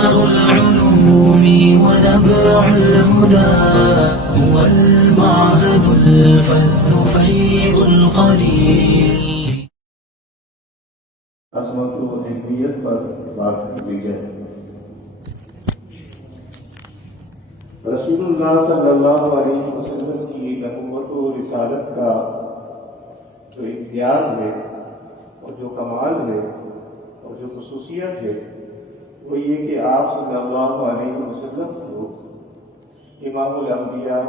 بحار العلوم ونبع الهدى هو المعهد الفذ فيض القليل. عظمت و اہمیت پر بات کی جائے. رسول اللہ صلی اللہ علیہ وسلم کی نبوت و رسالت کا جو امتیاز ہے اور جو کمال ہے اور جو خصوصیت ہے وہ یہ کہ آپ صلی اللہ علیہ وسلم کو امام الانبیاء،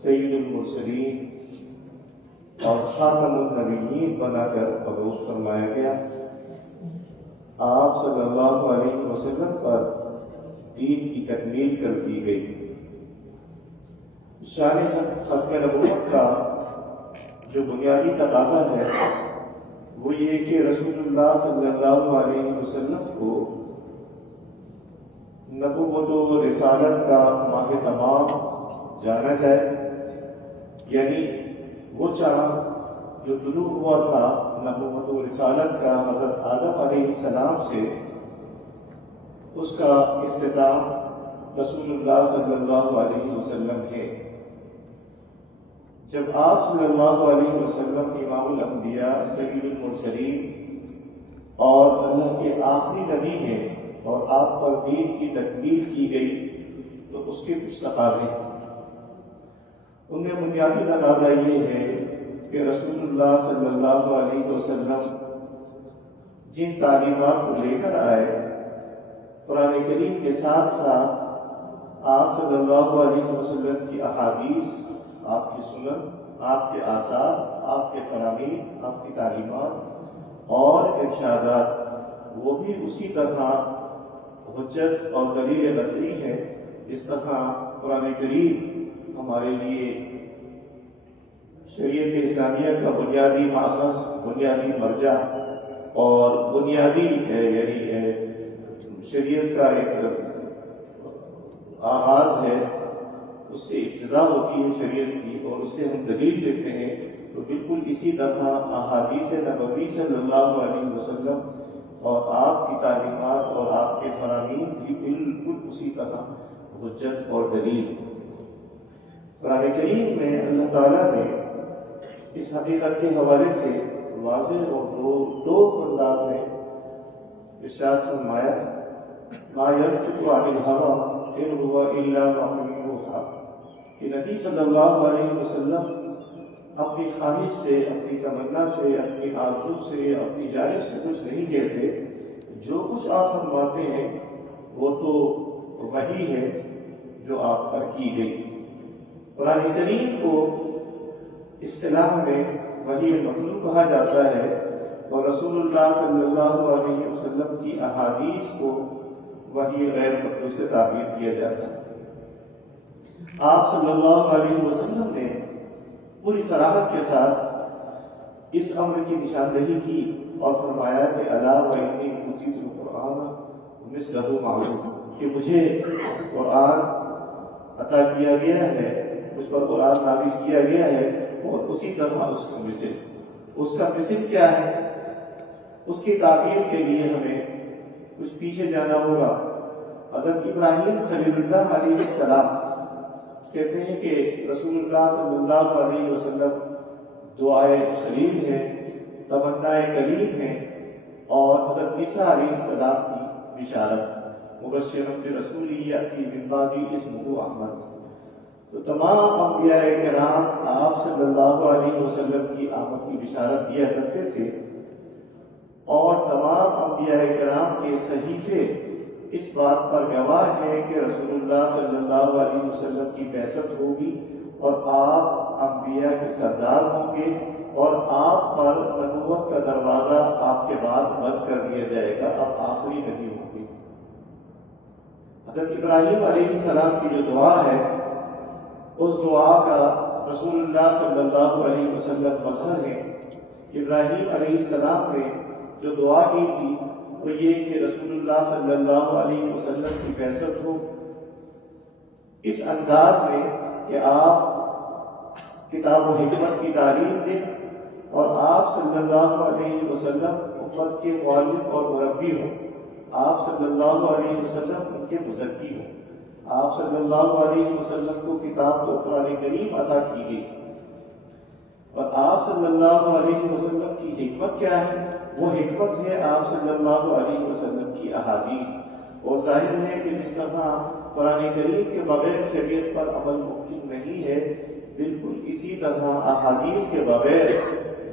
سید المرسلین اور خاتم النبیین بنا کر مبعوث فرمایا گیا. آپ صلی اللہ علیہ وسلم پر دین کی تکمیل کر دی گئی. شان ختم نبوت کا جو بنیادی تقاضا ہے وہ یہ کہ رسول اللہ صلی اللہ علیہ وسلم کو نبوت و رسالت کا ماہ تمام جانا جائے. یعنی وہ چاند جو طلوع ہوا تھا نبوت و رسالت کا حضرت آدم علیہ السلام سے، اس کا اختتام رسول اللہ صلی اللہ علیہ وسلم ہے. جب آپ صلی اللہ علیہ وسلم امام الانبیاء، سید المرسلین اور اللہ کے آخری نبی ہیں اور آپ پر دین کی تکمیل کی گئی تو اس کے کچھ تقاضے. ان میں بنیادی تقاضا یہ ہے کہ رسول اللہ صلی اللہ علیہ وسلم جن تعلیمات کو لے کر آئے، قرآن کریم کے ساتھ ساتھ آپ صلی اللہ علیہ وسلم کی احادیث، آپ کی سنن، آپ کے آثار، آپ کے فرامین، آپ کی تعلیمات اور ارشادات وہ بھی اسی طرح حجت اور دلیل قطعی ہے جس طرح قرآن کریم ہمارے لیے شریعت اسلامیہ کا بنیادی ماخذ، بنیادی مرجع اور بنیادی یعنی شریعت کا ایک آغاز ہے، اس سے ابتدا ہوتی ہے شریعت کی اور اس سے ہم دلیل دیتے ہیں. تو بالکل اسی طرح احادیث نبوی صلی اللہ علیہ وسلم اور آپ کی تعلیمات اور آپ کے فرامین بھی بالکل اسی طرح حجت اور دلیل. قرآن کریم میں اللہ تعالیٰ نے اس حقیقت کے حوالے سے واضح اور دو انداز میں ارشاد فرمایا: ما ينطق عن الهوى ان هو الا وحی یوحی، کہ نبی صلی اللہ علیہ وسلم اپنی خواہش سے، اپنی تمنا سے، اپنی آرزو سے، اپنی جانب سے کچھ نہیں کہتے. جو کچھ آپ فرماتے ہیں وہ تو وحی ہے جو آپ پر کی گئی. قرآن کریم کو اصطلاح میں وحی مطلوب کہا جاتا ہے اور رسول اللہ صلی اللہ علیہ وسلم کی احادیث کو وحی غیر مطلوب سے تعبیر کیا جاتا ہے. آپ صلی اللہ علیہ وسلم نے پوری صراحت کے ساتھ اس امر کی نشاندہی کی اور فرمایا کہ الا وانی اوتیت القرآن مثلہ معہ، کہ مجھے قرآن عطا کیا گیا ہے، مجھ پر قرآن نازل کیا گیا ہے اور اسی طرح اس کا مثل. اس کا مثل کیا ہے؟ اس کی تعبیر کے لیے ہمیں کچھ پیچھے جانا ہوگا. حضرت ابراہیم خلیل اللہ علیہ السلام کہتے ہیں کہ رسول اللہ صلی اللہ علیہ وسلم دعائے خلیل ہیں، تمنائے کلیم ہیں اور حضرت عیسیٰ علیہ السلام کی بشارت مبشرا برسول یأتی من بعدہ اسمہ احمد. تو تمام انبیاء کرام آپ صلی اللہ علیہ وسلم کی آمد کی بشارت دیا کرتے تھے اور تمام انبیاء کرام کے صحیفے اس بات پر گواہ ہے کہ رسول اللہ صلی اللہ علیہ وسلم کی بعثت ہوگی اور آپ انبیاء کے سردار ہوں گے اور آپ پر نبوت کا دروازہ آپ کے بعد بند کر دیا جائے گا، اب آخری نبی ہوں گے. حضرت ابراہیم علیہ السلام کی جو دعا ہے اس دعا کا رسول اللہ صلی اللہ علیہ وسلم مظہر ہے. ابراہیم علیہ السلام نے جو دعا کی تھی وہ یہ کہ رسول اللہ صلی اللہ علیہ وسلم کی بعثت ہو اس انداز میں کہ آپ کتاب و حکمت کی تعلیم دیں اور آپ صلی اللہ علیہ وسلم امت کے معلم اور مربی ہوں. آپ صلی اللہ علیہ وسلم ان کے مزکی ہوں. آپ صلی اللہ علیہ وسلم کو کتاب تو قرآن کریم عطا کی گئی، اور آپ صلی اللہ علیہ وسلم کی حکمت کیا ہے؟ وہ حکمت ہے آپ صلی اللہ علیہ وسلم کی احادیث. اور ظاہر ہے کہ جس طرح قرآن کریم کے بغیر شریعت پر عمل ممکن نہیں ہے، بالکل اسی طرح احادیث کے بغیر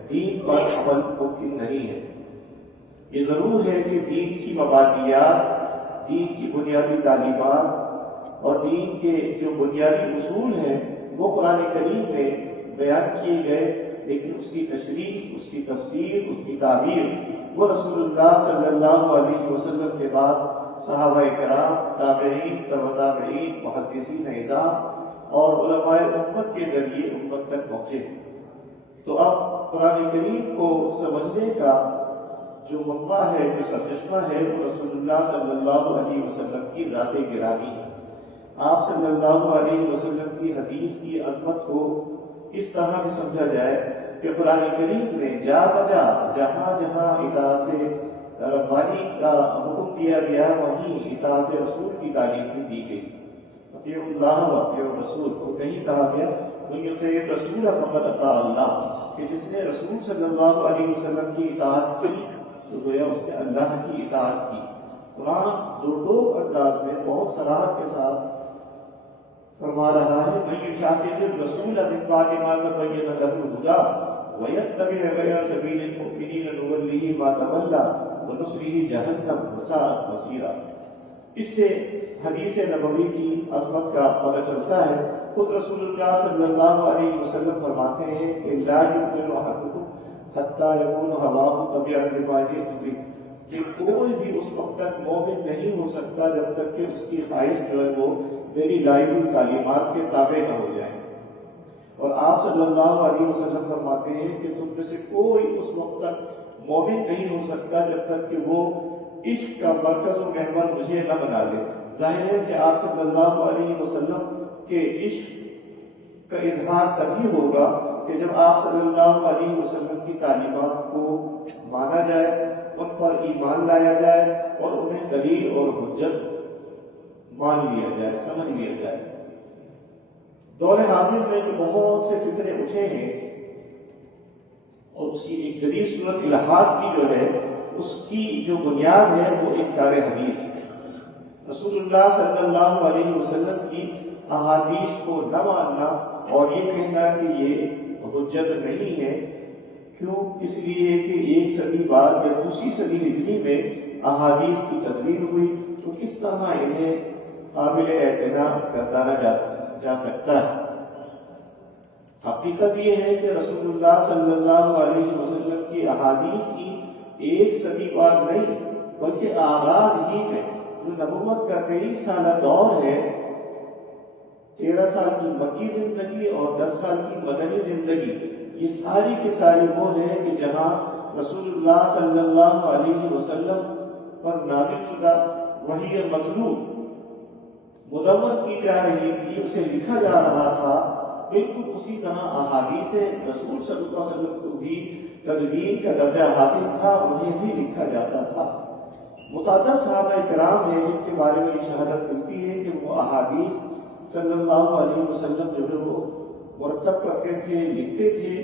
دین پر عمل ممکن نہیں ہے. یہ ضرور ہے کہ دین کی مبادیات، دین کی بنیادی تعلیمات اور دین کے جو بنیادی اصول ہیں وہ قرآن کریم میں بیان کیے گئے، لیکن اس کی تشریح، اس کی تفسیر، اس کی تعبیر وہ رسول اللہ صلی اللہ علیہ وسلم کے بعد صحابہ کرام، تابعین، تبع تابعین، محدثین اعظام اور علماء امت کے ذریعے امت تک پہنچے. تو اب قرآن کریم کو سمجھنے کا جو منبع ہے، جو سرچشمہ ہے، وہ رسول اللہ صلی اللہ علیہ وسلم کی ذات گرامی ہے. آپ صلی اللہ علیہ وسلم کی حدیث کی عظمت کو اس طرح بھی سمجھا جائے کہ قرآن کریم میں جا بجا جہاں جہاں اطاعت ربانی کا حکم دیا گیا، وہیں اطاعت رسول کی تعلیم بھی دی گئی. اطیعوا اللہ و اطیعوا الرسول کو کہیں کہا گیا من یطیع الرسول فقد اطاع اللہ، کہ جس نے رسول صلی اللہ علیہ وسلم کی اطاعت کی تو گویا اس نے اللہ کی اطاعت کی. قرآن دو انداز میں بہت صراحت کے ساتھ فرما رہا ہے من یشاقق الرسول من بعد ما تبین له الهدى ویتبع غیر سبیل المؤمنین نولیہ ما تولى ونصلہ جہنم وساءت مصیرا. اس سے حدیث نبوی کی عظمت کا پتہ چلتا ہے. خود رسول اللہ صلی اللہ علیہ وسلم فرماتے ہیں کہ لا یؤمن احدکم حتی یکون ہواہ تبعا لما جئت بہ، کہ کوئی بھی اس وقت تک مومن نہیں ہو سکتا جب تک کہ اس کی خواہش جو ہے وہ میری لائی ہوئی تعلیمات کے تابع نہ ہو جائے. اور آپ صلی اللہ علیہ وسلم فرماتے ہیں کہ تم میں سے کوئی اس وقت تک مومن نہیں ہو سکتا جب تک کہ وہ عشق کا مرکز و محور مجھے نہ بنا لے. ظاہر ہے کہ آپ صلی اللہ علیہ وسلم کے عشق کا اظہار تبھی ہوگا کہ جب آپ صلی اللہ علیہ وسلم کی تعلیمات کو مانا جائے، ان پر ایمان لایا جائے اور انہیں دلیل اور حجت مان لیا جائے، سمجھ لیا جائے. دور حاضر میں جو بہت سے فتنے اٹھے ہیں اور اس کی ایک جدید صورت الحاد کی جو ہے، اس کی جو بنیاد ہے وہ انکار حدیث ہے. رسول اللہ صلی اللہ علیہ وسلم کی احادیث کو نہ ماننا اور یہ کہنا کہ یہ حجت نہیں ہے. کیوں؟ اس لیے کہ ایک صدی بعد یا دوسری صدی ہجری میں احادیث کی تدوین ہوئی، تو کس طرح انہیں قابل اعتماد گردانا جا سکتا ہے. حقیقت یہ ہے کہ رسول اللہ صلی اللہ علیہ وسلم کی احادیث کی ایک صدی بعد نہیں بلکہ آغاز ہی میں جو نبوت کا 23 سالہ دور ہے، 13 سال کی مکی زندگی اور 10 سال کی مدنی زندگی، یہ ساری کی ساری وہ ہے کہ جہاں رسول اللہ صلی اللہ علیہ وسلم پر نازل شدہ وحی مطلوب مدون کی جا رہی تھی، اسے لکھا جا رہا تھا، بالکل اسی طرح احادیث رسول صلی اللہ علیہ وسلم کو بھی تدوین کا درجہ حاصل تھا، انہیں بھی لکھا جاتا تھا. متعدد صحابہ کرام ہیں جن کے بارے میں یہ شہادت ملتی ہے کہ وہ احادیث صلی اللہ علیہ وسلم جو ہے وہ مرتب کرتے تھے، لکھتے تھے،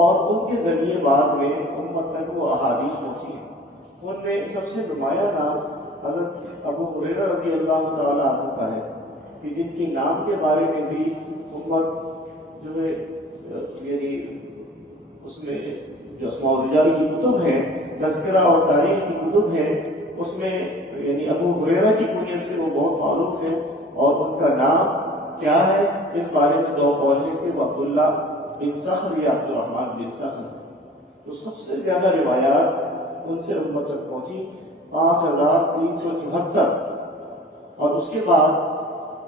اور ان کے ذریعے بعد میں امت تک وہ احادیث پہنچی ہیں. ان میں سب سے نمایاں نام حضرت ابو ہریرہ رضی اللہ تعالیٰ عنہ کا ہے، کہ جن کے نام کے بارے میں بھی امت جو ہے یعنی اس میں جو اسماء الرجال کی کتب ہیں، تذکرہ اور تاریخ کی کتب ہیں، اس میں یعنی ابو ہریرہ کی کنیت سے وہ بہت معروف ہے. اور ان کا نام کیا ہے اس بارے میں دو قول ہیں کہ وہ عبداللہ بن صخر یا عبد الرحمن بن صخر. تو سب سے زیادہ روایات ان سے امت تک پہنچی، 5374. اور اس کے بعد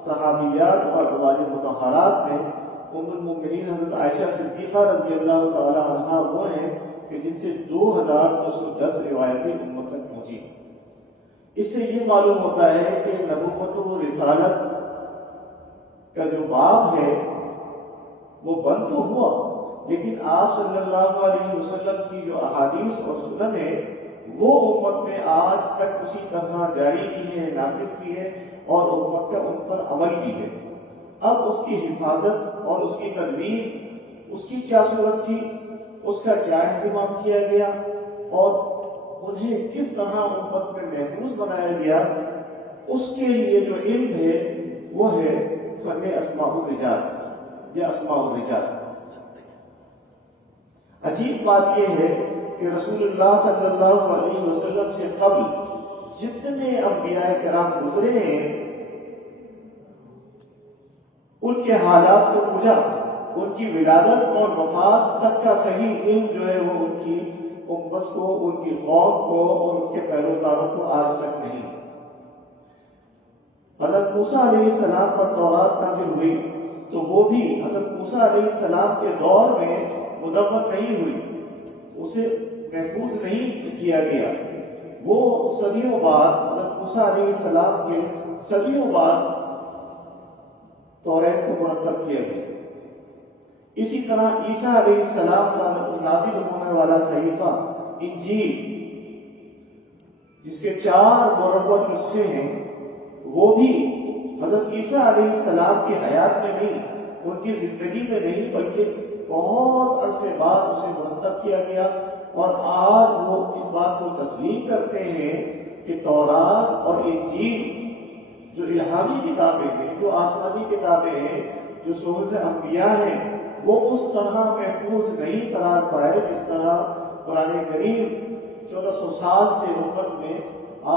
صحابیات اور ازواج مطہرات میں ام المؤمنین حضرت عائشہ صدیقہ رضی اللہ تعالی عنہا وہ ہیں کہ جن سے 2910 روایتیں امت تک پہنچی. اس سے یہ معلوم ہوتا ہے کہ نبوت و رسالت کا جو باب ہے وہ بند تو ہوا، لیکن آپ صلی اللہ علیہ وسلم کی جو احادیث اور سنن ہے وہ امت میں آج تک اسی طرح جاری کی ہے، نافذ کی ہے، اور امت کا ان پر عمل بھی ہے۔ اب اس کی حفاظت اور اس کی تدبیر، اس کی کیا صورت تھی، اس کا کیا اہتمام کیا گیا، اور انہیں کس طرح امت میں محفوظ بنایا گیا، اس کے لیے جو علم ہے وہ ہے فن اسماء الرجال یا اسماء الرجال۔ عجیب بات یہ ہے کہ رسول اللہ صلی اللہ علیہ وسلم سے قبل جتنے انبیاء کرام گزرے ہیں ان کے حالات تو پوچھا، ان کی ولادت اور وفات تک کا صحیح علم جو ہے وہ ان کی امت کو، ان کی قوم کو اور ان کے پیروکاروں کو آج تک نہیں۔ حضرت موسیٰ علیہ السلام پر تورات نازل ہوئی تو وہ بھی حضرت موسیٰ علیہ السلام کے دور میں مدون نہیں ہوئی، اسے محفوظ نہیں کیا گیا، وہ صدیوں بعد حضرت موسیٰ علیہ السلام کے صدیوں بعد توریت کو مرتب کیا گیا۔ اسی طرح عیسیٰ علیہ السلام کا نازل ہونے والا صحیفہ انجیل، جس کے 4 مربوط نسخے ہیں، وہ بھی حضرت عیسیٰ علیہ السلام کی حیات میں نہیں، ان کی زندگی میں نہیں، بلکہ بہت عرصے بعد اسے مرتب کیا گیا۔ اور آج وہ اس بات کو تسلیم کرتے ہیں کہ تورات اور انجیل جو الہامی کتابیں ہیں، جو آسمانی کتابیں ہیں، جو صحف انبیاء ہیں، وہ اس طرح محفوظ نہیں قرار پائے جس طرح قرآن کریم 1400 سال سے امت میں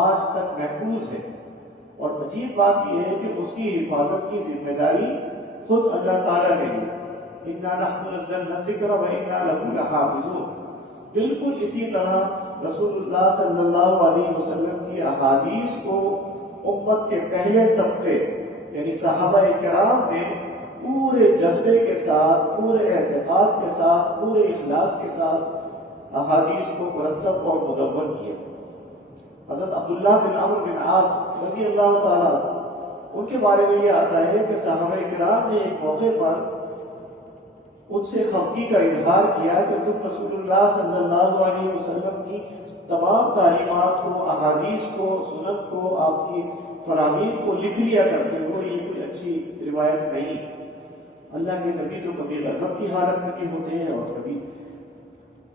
آج تک محفوظ ہے۔ اور عجیب بات یہ ہے کہ اس کی حفاظت کی ذمہ داری خود اللہ تعالیٰ نے لی۔ اِنَّا نَحْنُ نَزَّلْنَا الذِّكْرَ وَإِنَّا لَهُ لَحَافِظُونَ۔ بالکل اسی طرح رسول اللہ صلی اللہ علیہ وسلم کی احادیث کو امت کے پہلے طبقے یعنی صحابہ کرام نے پورے جذبے کے ساتھ، پورے اعتقاد کے ساتھ، پورے اخلاص کے ساتھ احادیث کو مرتب اور مدون کیا۔ حضرت عبداللہ بن عمرو بن عاص رضی اللہ تعالیٰ ان کے بارے میں یہ آتا ہے کہ صحابہ کرام نے ایک موقع پر ان سے خفگی کا اظہار کیا کہ تم رسول اللہ صلی اللہ علیہ وسلم کی تمام تعلیمات کو، احادیث کو، سنت کو، آپ کی فراہیم کو لکھ لیا کرتے ہو، یہ کوئی اچھی روایت نہیں۔ اللہ کے نبی تو کبھی غضب کی حالت میں بھی ہوتے ہیں اور کبھی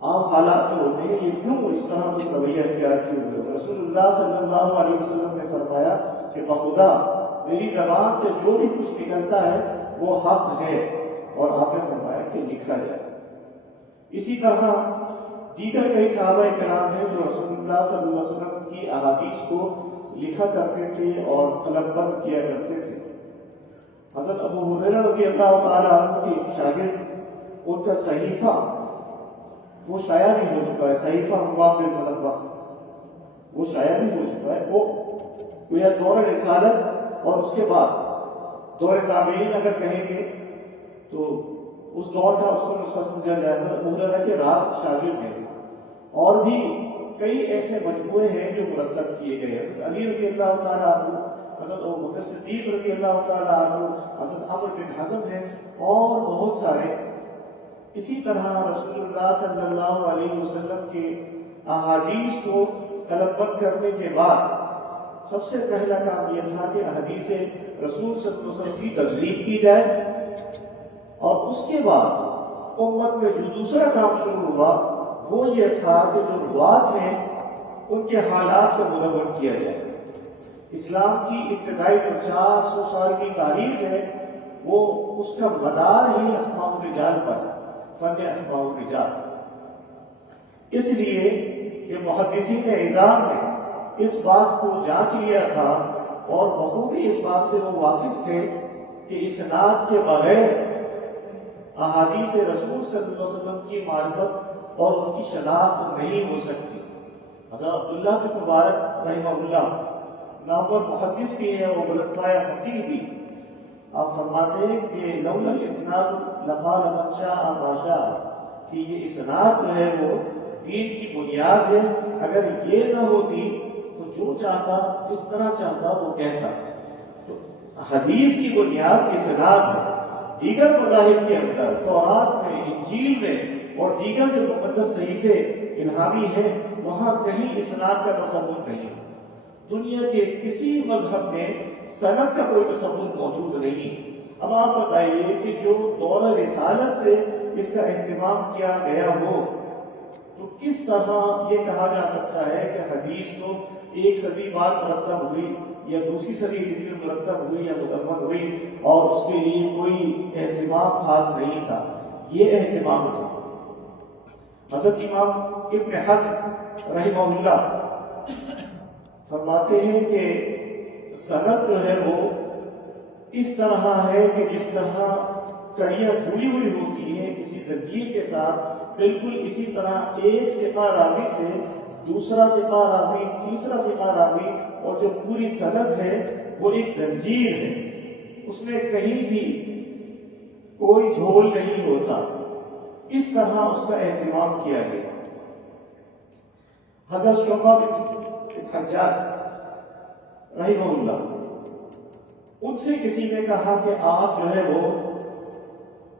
عام حالات میں ہوتے ہیں، یہ کیوں اس طرح تم رویہ اختیار کیے ہوئے ہو؟ رسول اللہ صلی اللہ علیہ وسلم نے فرمایا کہ بخدا میری زبان سے جو بھی کچھ نکلتا ہے وہ حق ہے، اور آپ نے فرمایا کہ لکھا جائے۔ اسی طرح دیگر کئی صحابہ کرام ہیں جو رسول اللہ صلی اللہ علیہ وسلم کی احادیث کو لکھا کرتے تھے اور قلم بند کیا کرتے تھے۔ حضرت ابو ہریرہ رضی اللہ تعالیٰ عنہ کے ایک شاگرد، ان کا صحیفہ وہ شائع بھی ہو چکا ہے، صحیفہ مباح بالمنبہ وہ شائع بھی ہو چکا ہے، وہ یہ دور رسالت اور اس کے بعد دور تابعین اگر کہیں گے تو اس دور کا اس کو نسخہ سمجھا جائے۔ حضرت ابو ہریرہ کے راست شاگرد ہیں، اور بھی کئی ایسے مجموعے ہیں جو مرتب کیے گئے۔ حضرت علی رضی اللہ تعالیٰ عنہ، حضرت ابوبکر صدیق رضی اللہ تعالیٰ عنہ، حضرت عمرو بن حزم ہیں اور بہت سارے۔ اسی طرح رسول اللہ صلی اللہ علیہ وسلم کے احادیث کو قلم بند کرنے کے بعد سب سے پہلا کام یہ تھا کہ احادیث رسول صلی اللہ علیہ وسلم کی تبلیغ کی جائے، اور اس کے بعد امت میں جو دوسرا کام شروع ہوا وہ یہ تھا کہ جو روات ہیں ان کے حالات کو مدون کیا جائے۔ اسلام کی ابتدائی جو 400 سال کی تاریخ ہے وہ اس کا مدار ہی اسماء الرجال پر، فن اسماء الرجال۔ اس لیے کہ محدثین اعظام نے اس بات کو جانچ لیا تھا اور بخوبی اس بات سے وہ واقف تھے کہ اسناد کے بغیر احادیث رسول صلی اللہ علیہ وسلم کی معرفت اور ان کی شناخت نہیں ہو سکتی۔ حضرت عبداللہ بن مبارک رحمہ اللہ نامور محدث بھی ہیں اور ملقاء فقیہ بھی، آپ فرماتے ہیں کہ لولا الاسناد لقال من شاء ما شاء، کہ یہ اسناد جو ہے وہ دین کی بنیاد ہے، اگر یہ نہ ہوتی تو جو چاہتا جس طرح چاہتا وہ کہتا۔ تو حدیث کی بنیاد اسناد ہے۔ دیگر مذاہب کے اندر تورات میں، انجیل میں اور دیگر جو مقدس صحیفے الہامی ہیں وہاں کہیں اسناد کا تصور نہیں. دنیا کے کسی مذہب میں سند کا کوئی تصور موجود نہیں. اب آپ بتائیے کہ جو دور رسالت سے اس کا اہتمام کیا گیا ہو تو کس طرح یہ کہا جا سکتا ہے کہ حدیث تو 1 صدی بعد مرتب ہوئی یا دوسری صدی ہجری میں مرتب ہوئی یا مکمل ہوئی اور اس کے لیے کوئی اہتمام خاص نہیں تھا. یہ اہتمام تھا. حضرت امام ابن حزم رحمہ اللہ فرماتے ہیں کہ سند جو ہے وہ اس طرح ہے کہ جس طرح کڑیاں جڑی ہوئی ہوتی ہیں کسی زنجیر کے ساتھ، بالکل اسی طرح ایک ثقہ راوی سے دوسرا ثقہ راوی، تیسرا ثقہ راوی، اور جو پوری سند ہے وہ ایک زنجیر ہے. اس میں کہیں بھی کوئی جھول نہیں ہوتا. اس طرح اس کا اہتمام کیا گیا. حضرت شعبہ بن حجاج رحمہ اللہ، ان سے کسی نے کہا کہ آپ جو ہے وہ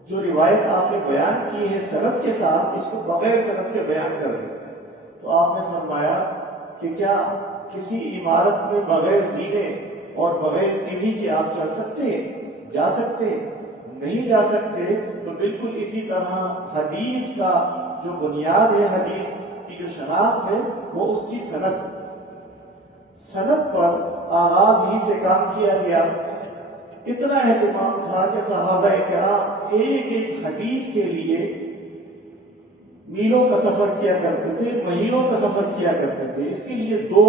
جو روایت آپ نے بیان کی ہے سند کے ساتھ، اس کو بغیر سند کے بیان کر دیں. تو آپ نے فرمایا کہ کیا کسی عمارت میں بغیر زینے اور بغیر سیڑھی کے آپ چل سکتے ہیں؟ جا سکتے نہیں جا سکتے. تو بالکل اسی طرح حدیث کا جو بنیاد ہے، حدیث کی جو شناخت ہے، وہ اس کی سند. سند پر آغاز ہی سے کام کیا گیا. اتنا اہتمام تھا کہ صحابہ کرام ایک ایک حدیث کے لیے میلوں کا سفر کیا کرتے تھے، مہینوں کا سفر کیا کرتے تھے. اس کے لیے 2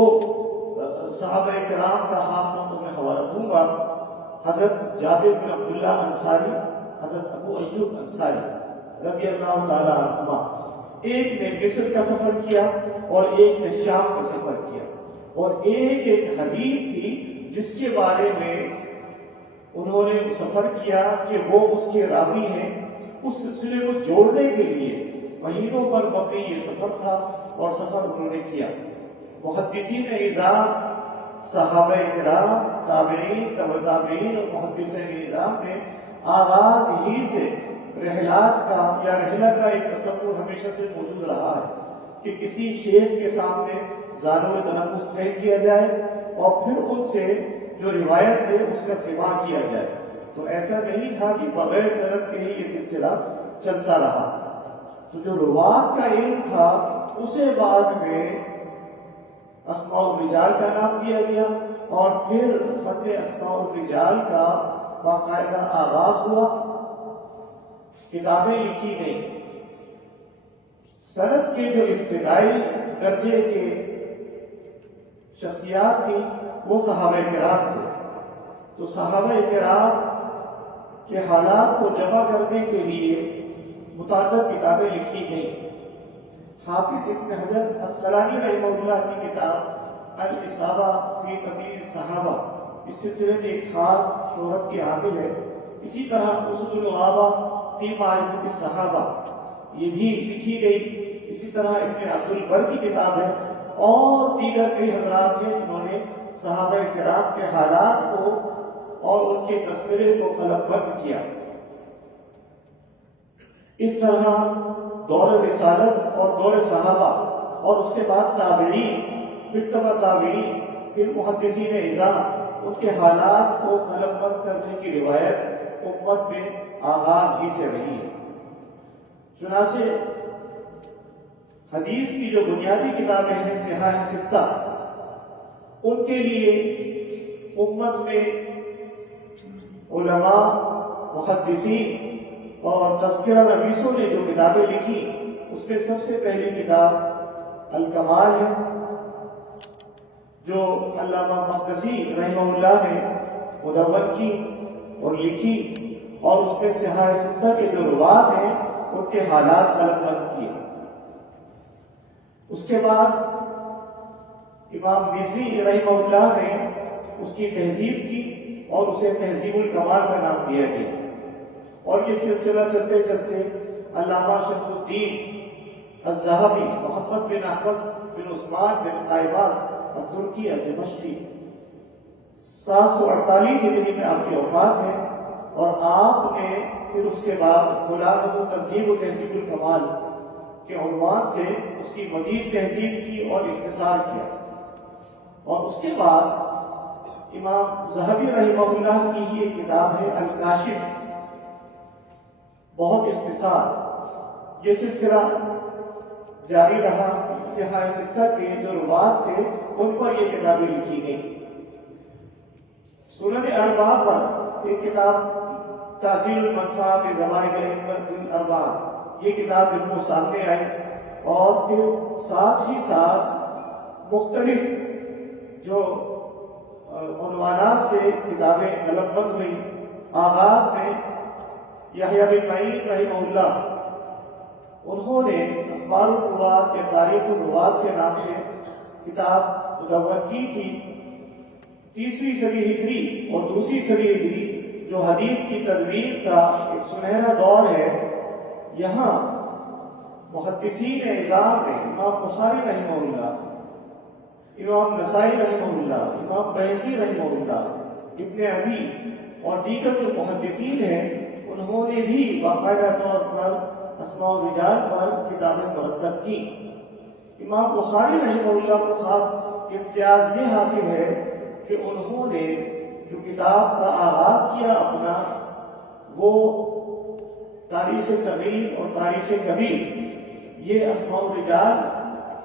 صحابہ کرام کا خاص طور پر میں حوالہ دوں گا. حضرت جابر بن عبداللہ انصاری، حضرت ابو ایوب انصاری رضی اللہ تعالیٰ عنہما. ایک نے مصر کا سفر کیا اور ایک نے شام کا سفر کیا، اور ایک ایک حدیث تھی جس کے بارے میں انہوں نے سفر کیا کہ وہ اس کے راوی ہیں. اس سلسلے کو جوڑنے کے لیے مہینوں پر مبنی یہ سفر تھا اور سفر انہوں نے کیا. محدثین اعظام، صحابہ کرام، تابعین، تبع تابعین اور محدثین اعظام نے آغاز ہی سے رحلات کا یا رحلہ کا ایک تصور ہمیشہ سے موجود رہا ہے کہ کسی شیخ کے سامنے زانو تنفس طے کیا جائے اور پھر ان سے جو روایت ہے اس کا سماع کیا جائے. تو ایسا نہیں تھا کہ بغیر سند کے ہی یہ سلسلہ چلتا رہا. تو جو روات کا علم تھا اسے بعد میں اسماء الرجال کا نام دیا گیا اور پھر فن اسماء الرجال کا باقاعدہ آغاز ہوا. کتابیں لکھی گئیں. سند کے جو ابتدائی درجے کے شخصیات تھی وہ صحابہ کرام تھے. تو صحابہ کرام کے حالات کو جمع کرنے کے لیے متعدد کتابیں لکھی گئیں. حافظ ابن حجر اسقلانی رحمہ اللہ کی کتاب الاصابہ فی تمییز الصحابہ اس سلسلے میں ایک خاص شہرت کی حامل ہے. اسی طرح اسد الغابہ فی معرفت الصحابہ یہ بھی لکھی گئی. اسی طرح ابن عبد البر کی کتاب ہے اور دیگر کئی حضرات ہیں جنہوں نے صحابہ کرام کے حالات کو اور ان کے تذکرے کو قلم بند کیا. اس طرح دور رسالت اور دور صحابہ اور اس کے بعد تابعین، پھر تبع تابعین، پھر محدثین اعظام، ان کے حالات کو قلم بند کرنے کی روایت امت میں آغاز ہی سے رہی ہے. چنانچہ حدیث کی جو بنیادی کتابیں ہیں صحاح ستہ، ان کے لیے امت میں علماء، محدثین اور تذکرہ نویسوں نے جو کتابیں لکھی اس میں سب سے پہلی کتاب الکمال ہے جو علامہ مقدسی رحمہ اللہ نے مدون کی اور لکھی، اور اس میں صحاح ستہ کے جو روات ہیں ان کے حالات قلم بند کیے. اس کے بعد امام مزی رحمہ اللہ نے اس کی تہذیب کی اور اسے تہذیب الکمال کا نام دیا گیا. اور یہ سلسلہ چلتے چلتے علامہ شمس الدین الذہبی محمد بن احمد بن عثمان بن خائباز الترکی الدمشقی 748 ہجری میں آپ کی وفات ہے، اور آپ نے پھر اس کے بعد خلاصۃ التہذیب و تہذیب الکمال کے عنوان سے اس کی مزید تہذیب کی اور اختصار کیا. اور اس کے بعد امام ذہبی رحمہ اللہ کی ہی ایک کتاب ہے الکاشف، بہت اختصار. یہ سلسلہ جاری رہا. صحاح ستہ کے جو روات تھے ان پر یہ کتابیں لکھی گئی. سنن اربعہ پر ایک کتاب تاجیل المنفع بزوائد ائمۃ الاربعہ، یہ کتاب بالکل سامنے آئی. اور پھر ساتھ ہی ساتھ مختلف جو عنوانات سے کتابیں قلم بند ہوئی. آغاز میں یحییٰ بن معین رحمہ اللہ انہوں نے اخبار الروات یا تاریخ الروات کے نام سے کتاب مدون کی تھی. 3ویں صدی ہجری اور 2ویں صدی ہجری جو حدیث کی تدوین کا ایک سنہرا دور ہے، یہاں محدثین اعظام نے امام بخاری رحمہ اللہ، امام نسائی رحمہ اللہ، امام بیہقی رحمہ اللہ، ابن عدی اور دیگر جو محدثین ہیں انہوں نے بھی باقاعدہ طور پر اسماء الرجال پر کتابیں مرتب کی. امام بخاری رحمہ اللہ کو خاص امتیاز یہ حاصل ہے کہ انہوں نے جو کتاب کا آغاز کیا اپنا، وہ تاریخ صغیر اور تاریخ کبیر، یہ اسماء الرجال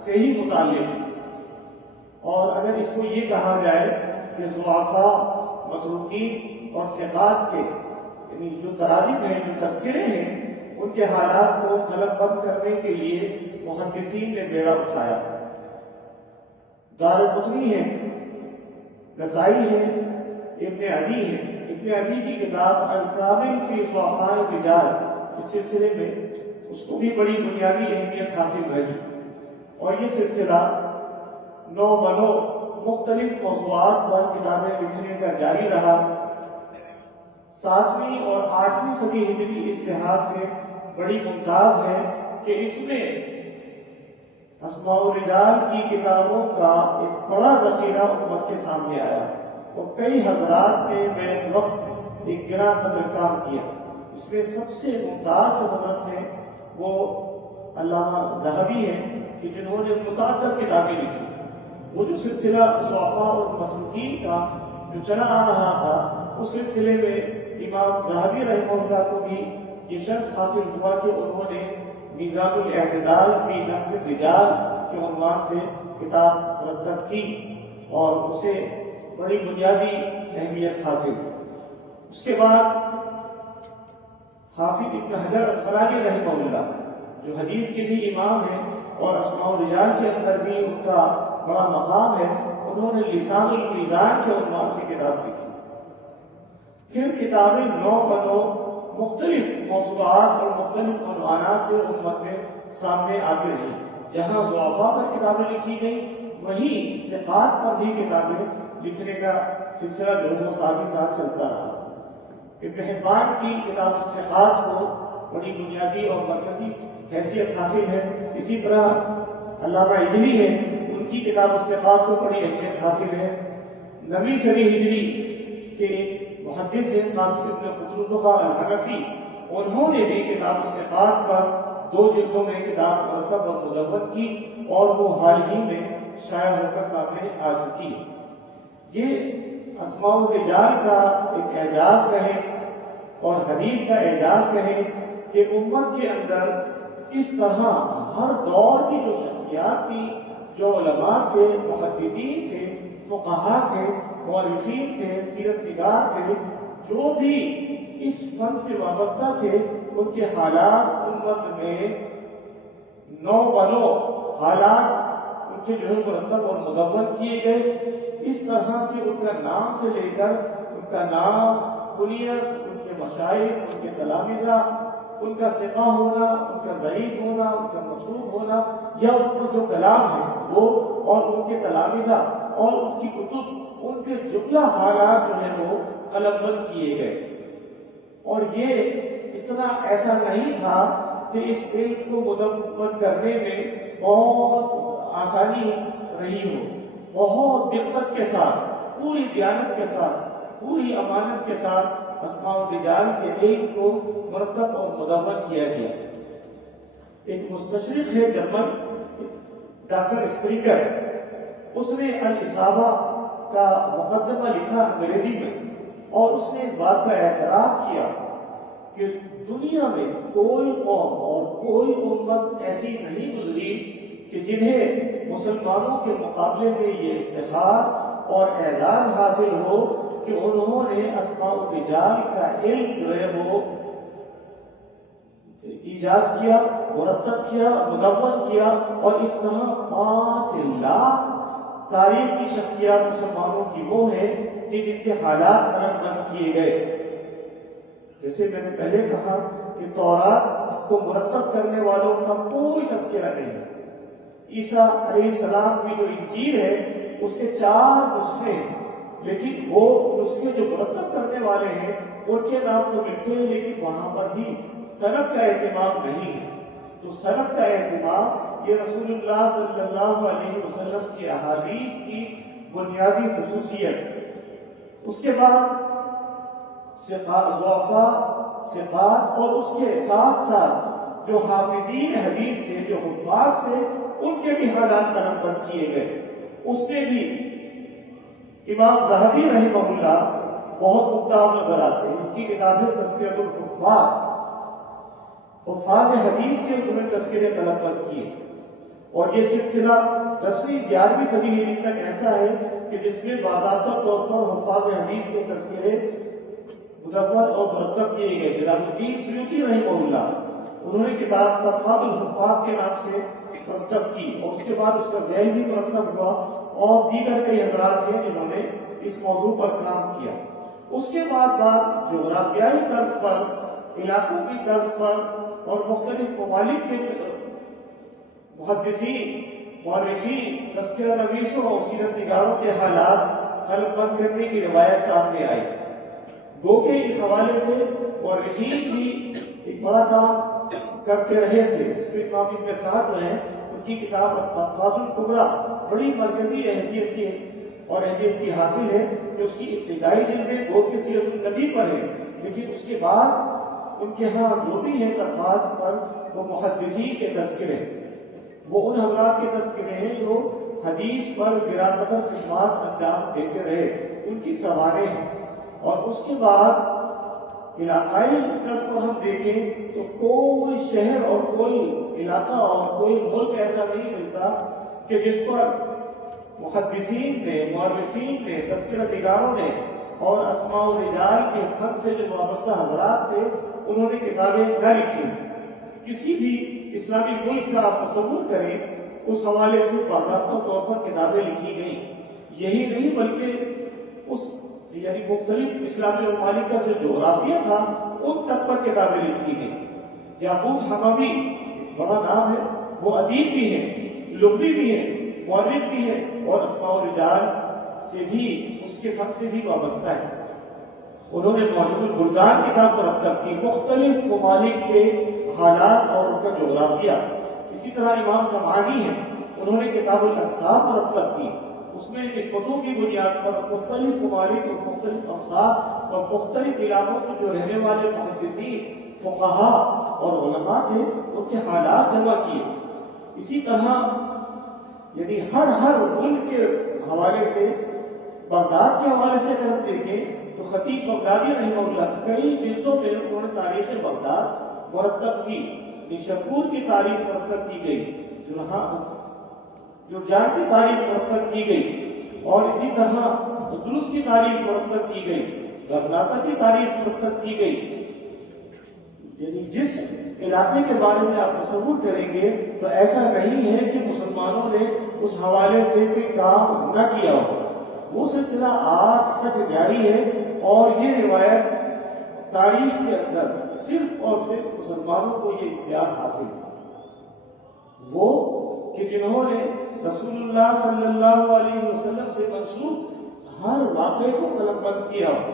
سے ہی متعلق ہے. اور اگر اس کو یہ کہا جائے کہ ضعفاء، متروکین اور ثقات کے یعنی جو تراجم ہیں، جو تذکرے ہیں، ان کے حالات کو قلم بند کرنے کے لیے محدثین نے بیڑا اٹھایا. دارقطنی ہے، نسائی ہے، ابن عدی ہے. ابن عدی کی کتاب الکامل فی ضعفاء الرجال، اس سلسلے میں اس کو بھی بڑی بنیادی اہمیت حاصل رہی. اور یہ سلسلہ نو بنو مختلف موضوعات پر کتابیں لکھنے کا جاری رہا. 7ویں اور 8ویں صدی ہجری اس لحاظ سے بڑی ممتاز ہے کہ اس میں اسماء الرجال کی کتابوں کا ایک بڑا ذخیرہ امت کے سامنے آیا اور کئی حضرات نے بیک وقت ایک گراں قدر کام کیا. اس میں سب سے ممتاز جو حضرت ہیں وہ علامہ ذہبی ہیں کہ جنہوں نے متعدد کتابیں لکھی. وہ جو سلسلہ ضعفاء اور متروکین کا جو چلا آ رہا تھا، اس سلسلے میں امام ذہبی رحمہ اللہ کو بھی یہ شرف حاصل ہوا کہ انہوں نے میزان الاعتدال فی نقد الرجال کے عنوان سے کتاب مرتب کی اور اسے بڑی بنیادی اہمیت حاصل. اس کے بعد حافظ ابن حجر اسقلانی رحمہ اللہ جو حدیث کے بھی امام ہیں اور اسماء الرجال کے اندر بھی ان کا بڑا مقام ہے، انہوں نے لسان المیزان کے عنوان سے کتاب لکھی. پھر کتابیں نو بنو مختلف موضوعات اور مختلف عنوانات سے امت میں سامنے آتی رہی. جہاں ضعفاء پر کتابیں لکھی گئیں، وہیں ثقات پر بھی کتابیں لکھنے کا سلسلہ جو ساتھ ہی ساتھ چلتا رہا. ابن حبان کی کتاب الثقات کو بڑی بنیادی اور مرکزی حیثیت حاصل ہے. اسی طرح علامہ اجلی ہے، ان کی کتاب الثقات کو بڑی اہمیت حاصل ہے. 9ویں صدی ہجری کے محدث ہیں قاسم ابن قطربہ الحنفی، انہوں نے بھی کتاب الثقات پر 2 جلدوں میں کتاب مرتب اور مدون کی اور وہ حال ہی میں شائع ہو کر سامنے آ چکی ہے. یہ اسماء الرجال کا ایک اعجاز رہے اور حدیث کا اعجاز رہے کہ امت کے اندر اس طرح ہر دور کی جو شخصیات تھی، جو علماء تھے، محدثین تھے، فقہاء تھے، مورخین تھے، سیرت نگار تھے، جو بھی اس فن سے وابستہ تھے، ان کے حالات امت میں نو بنو حالات ان کے جو ہے مرتب اور مدون کیے گئے. اس طرح کے ان کا نام سے لے کر ان کا نام، کنیت، ان کے مشائخ، ان کے تلامذہ، ان کا ثقہ ہونا، ان کا ضعیف ہونا، ان کا متروک ہونا، یا ان کا جو کلام ہے وہ اور ان کے تلامذہ اور ان کی کتب، ان کے جملہ حالات جو ہے وہ قلم بند کیے گئے. اور یہ اتنا ایسا نہیں تھا کہ اس ایک کو مدون کرنے میں بہت آسانی رہی ہو. بہت دقت کے ساتھ، پوری دیانت کے ساتھ، پوری امانت کے ساتھ اسماء الرجال کے علم کو مرتب اور مدون کیا گیا. ایک مستشرق ہے جرمن ڈاکٹر اسپرنگر، اس نے الاصابہ کا مقدمہ لکھا انگریزی میں، اور اس نے اس بات کا اعتراف کیا کہ دنیا میں کوئی قوم اور کوئی امت ایسی نہیں گزری کہ جنہیں مسلمانوں کے مقابلے میں یہ افتخار اور اعزاز حاصل ہو کہ انہوں نے اسماء الرجال کا علم جو ہے وہ ایجاد کیا، مرتب کیا، مدون کیا، اور اس طرح 5 لاکھ تاریخ کی شخصیات مسلمانوں کی وہ ہیں کہ جن کے حالات قلم بند کیے گئے۔ جیسے میں نے پہلے کہا کہ تورات کو مرتب کرنے والوں کا کوئی تذکرہ نہیں، عیسیٰ علیہ السلام کی جو انجیل ہے اس کے 4 نسخے ہیں، لیکن وہ نسخے جو مرتب کرنے والے ہیں ان کے نام تو ملتے ہیں، لیکن وہاں پر بھی سند کا اہتمام نہیں ہے۔ تو سند کا اہتمام یہ رسول اللہ صلی اللہ علیہ وسلم کی احادیث کی بنیادی خصوصیت ہے۔ اس کے بعد ضعفاء، ثقات، اور اس کے ساتھ ساتھ جو حافظین حدیث تھے، جو حفاظ تھے، ان کے بھی حالات قلم بند کیے گئے۔ اس میں بھی امام ذہبی رحمہ اللہ بہت ممتاز نظر آتے ہیں، ان کی کتاب ہے تذکرۃ الحفاظ، حفاظ حدیث کے انہوں نے تذکرے قلم بند کیے، اور یہ سلسلہ 10ویں 11ویں صدی ہجری تک ایسا ہے کہ جس میں باضابطہ طور پر حفاظ حدیث کے تذکرے مدون اور مرتب کیے گئے۔ جلال الدین سیوطی رحمہ اللہ انہوں نے کتاب طبقات الحفاظ کے نام سے مرتب کی، اور اس کے بعد اس کا ذیل بھی مرتب ہوا، اور دیگر کئی حضرات ہیں جنہوں نے اس موضوع پر کام کیا۔ اس کے بعد جغرافیائی طرز پر، علاقوں کی طرز پر، اور مختلف ممالک کے محدثین، مورخین، تذکرہ نویسوں اور سیرت نگاروں کے حالات قلم بند کرنے کی روایت سامنے آئی۔ گو کہ اس حوالے سے مورخین بھی ایک بڑا کام کرتے رہے تھے۔ اس میں امام ابن سعد جو ہیں ان کی کتاب الطبقات الکبریٰ بڑی مرکزی حیثیت کی اور اہمیت کی حاصل ہے کہ اس کی ابتدائی جلدیں گو کہ سیرت النبی پر ہے، لیکن اس کے بعد ان کے ہاں جو بھی ہیں طبقات پر وہ محدثین کے تذکرے، وہ ان حضرات کے تذکرے ہیں جو حدیث پر گراقدر خدمات انجام دیتے رہے، ان کی سواریں ہیں۔ اور اس کے بعد علاقائی طرز پر ہم دیکھیں تو کوئی شہر اور کوئی علاقہ اور کوئی ملک ایسا نہیں ملتا کہ جس پر محدثین نے، مورخین نے، تذکرہ نگاروں نے اور اسماء الرجال کے فن سے جو وابستہ حضرات تھے انہوں نے کتابیں نہ لکھی۔ کسی بھی اسلامی ملک کا آپ تصور کریں، اس حوالے سے باضابطہ طور پر کتابیں لکھی گئیں۔ یہی نہیں بلکہ اس یعنی مختلف اسلامی ممالک کا جو جغرافیہ تھا ان تک پر کتابیں لکھی گئیں۔ یعقوب حموی بڑا نام ہے، وہ ادیب بھی ہیں، لغوی بھی ہیں، مورخ بھی ہیں، اور اسماء الرجال سے بھی، اس کے فن سے بھی وابستہ ہے۔ انہوں نے معجم البلدان کتاب مرتب کی، مختلف ممالک کے حالات اور ان کا جغرافیہ۔ اسی طرح امام سمعانی ہیں، انہوں نے کتاب الانصاف مرتب کی، اس میں نسبتوں کی بنیاد پر مختلف ممالک اور مختلف انصاف اور مختلف علاقوں میں جو رہنے والے محدثین، فقہا اور علماء تھے ان کے حالات جمع کیے۔ اسی طرح یعنی ہر ملک کے حوالے سے، بغداد کے حوالے سے اگر ہم دیکھیں تو خطیب بغدادی رحمہ اللہ کئی جلدوں میں انہوں نے تاریخ بغداد مرتب کی، نشاپور کی تاریخ مرتب کی گئی، جرجان کی تاریخ مرتب کی گئی، اور اسی طرح اندلس کی تاریخ مرتب کی گئی، غرناطہ کی تاریخ مرتب کی گئی۔ یعنی جس علاقے کے بارے میں آپ تصور کریں گے تو ایسا نہیں ہے کہ مسلمانوں نے اس حوالے سے کوئی کام نہ کیا ہو، وہ سلسلہ آج تک جاری ہے، اور یہ روایت تاریخ کے اندر صرف اور صرف مسلمانوں کو یہ امتیاز حاصل ہے، وہ کہ جنہوں نے رسول اللہ صلی اللہ علیہ وسلم سے منسوب ہر واقعے کو قلم بند کیا ہو،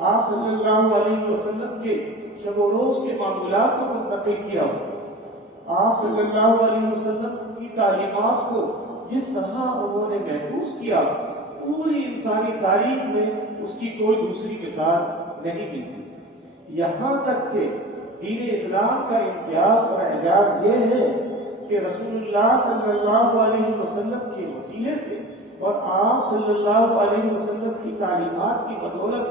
آپ صلی اللہ علیہ وسلم کے شب و روز کے معمولات کو منتقل کیا ہو، آپ صلی اللہ علیہ وسلم کی تعلیمات کو جس طرح انہوں نے محفوظ کیا، پوری انسانی تاریخ میں اس کی کوئی دوسری مثال نہیں ملتی۔ یہاں تک کہ دین اسلام کا امتیاز اور اعجاز یہ ہے کہ رسول اللہ صلی اللہ علیہ وسلم کے وسیلے سے اور آپ صلی اللہ علیہ وسلم کی تعلیمات کی بدولت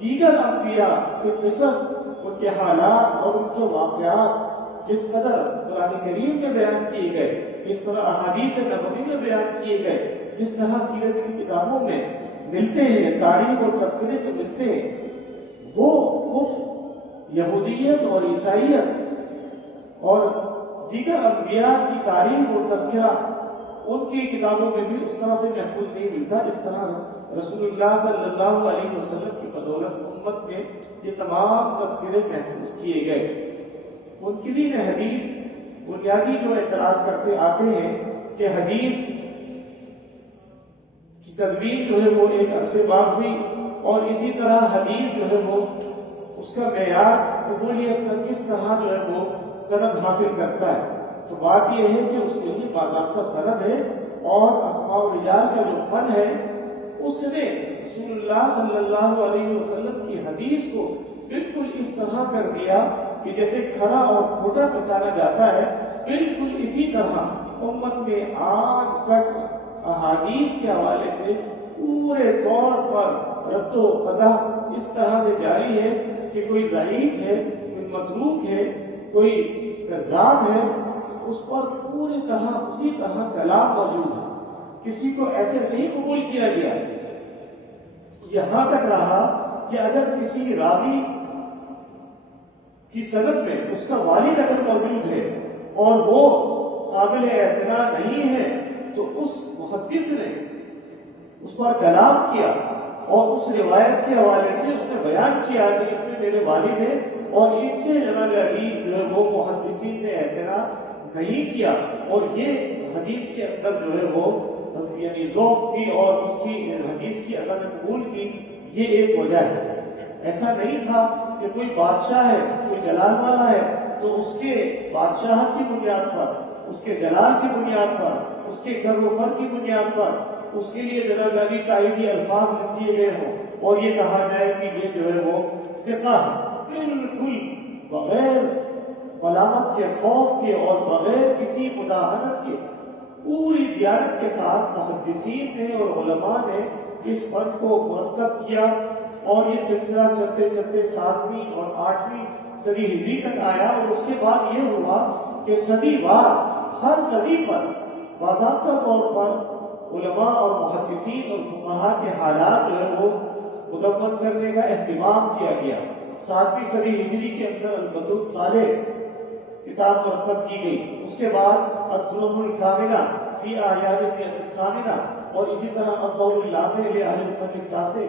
دیگر انبیاء کے قصص، ان کے حالات اور ان کے واقعات جس قدر قرآن کریم میں بیان کیے گئے، جس طرح احادیث نبوی میں بیان کیے گئے، جس طرح سیرت کی کتابوں میں ملتے ہیں، تاریخ اور تذکرے میں ملتے ہیں، وہ خود یہودیت اور عیسائیت اور دیگر انبیاء کی تاریخ اور تذکرہ ان کی کتابوں میں بھی اس طرح سے محفوظ نہیں ملتا جس طرح رسول اللہ صلی اللہ علیہ وسلم کی بدولت امت میں یہ تمام تذکرے محفوظ کیے گئے۔ منکرین حدیث بنیادی جو اعتراض کرتے آتے ہیں کہ حدیث کی تدوین جو ہے وہ ایک عرصے بعد ہوئی، اور اسی طرح حدیث جو ہے وہ اس کا معیار قبولیت کا کس طرح جو ہے وہ سند حاصل کرتا ہے۔ تو بات یہ ہے کہ اس کے لیے باضابطہ سند ہے، اور اسماء الرجال کا جو فن ہے اس نے رسول اللہ صلی اللہ علیہ وسلم کی حدیث کو بالکل اس طرح کر دیا کہ جیسے کھڑا اور کھوٹا پہچانا جاتا ہے، بالکل اسی طرح امت میں آج تک احادیث کے حوالے سے پورے طور پر رد و بدح اس طرح سے جاری ہے کہ کوئی ضعیف ہے، کوئی متروک ہے، کوئی کذاب ہے، اس پر پوری طرح اسی طرح کلام موجود ہے، کسی کو ایسے نہیں قبول کیا گیا۔ یہاں تک رہا کہ اگر کسی راوی کی سند میں اس کا والد اگر موجود ہے اور وہ قابل اعتنا نہیں ہے تو اس محدث نے اس پر کلام کیا اور اس روایت کے حوالے سے اس نے بیان کیا کہ اس میں میرے والد ہیں، اور ان سے جناب علی جو ہے وہ محدثین نے اعتنا نہیں کیا، اور یہ حدیث کے اندر جو ہے وہ یعنی ذوق کی اور اس کی حدیث کی عدم قبول کی یہ ایک وجہ ہے۔ ایسا نہیں تھا کہ کوئی بادشاہ ہے، کوئی جلال والا ہے تو اس کے بادشاہت کی بنیاد پر، اس کے جلال کی بنیاد پر، اس کے کر و فر کی بنیاد پر اس کے لیے جناب علی تائیدی الفاظ لکھ دیے گئے ہوں اور یہ کہا جائے کہ یہ جو ہے وہ ثقہ ہے، بالکل بغیر ملامت کے، خوف کے اور بغیر کسی مداہنت کے پوری دیانت کے ساتھ محدثین نے اور علماء نے اس فن کو مرتب کیا، اور یہ سلسلہ چلتے چلتے 7ویں اور 8ویں صدی ہجری تک آیا، اور اس کے بعد یہ ہوا کہ صدی وار ہر صدی پر باضابطہ طور پر علماء اور محدثین اور فقہاء کے حالات جو ہے وہ مدون کرنے کا اہتمام کیا گیا۔ 7ویں صدی ہجری کے اندر البدر الطالع کتاب مرتب کی گئی، اس کے بعد الدرر الکاملہ فی اعیاد المیۃ الثامنہ، اور اسی طرح الضوء اللامع لأہل الفن التاسع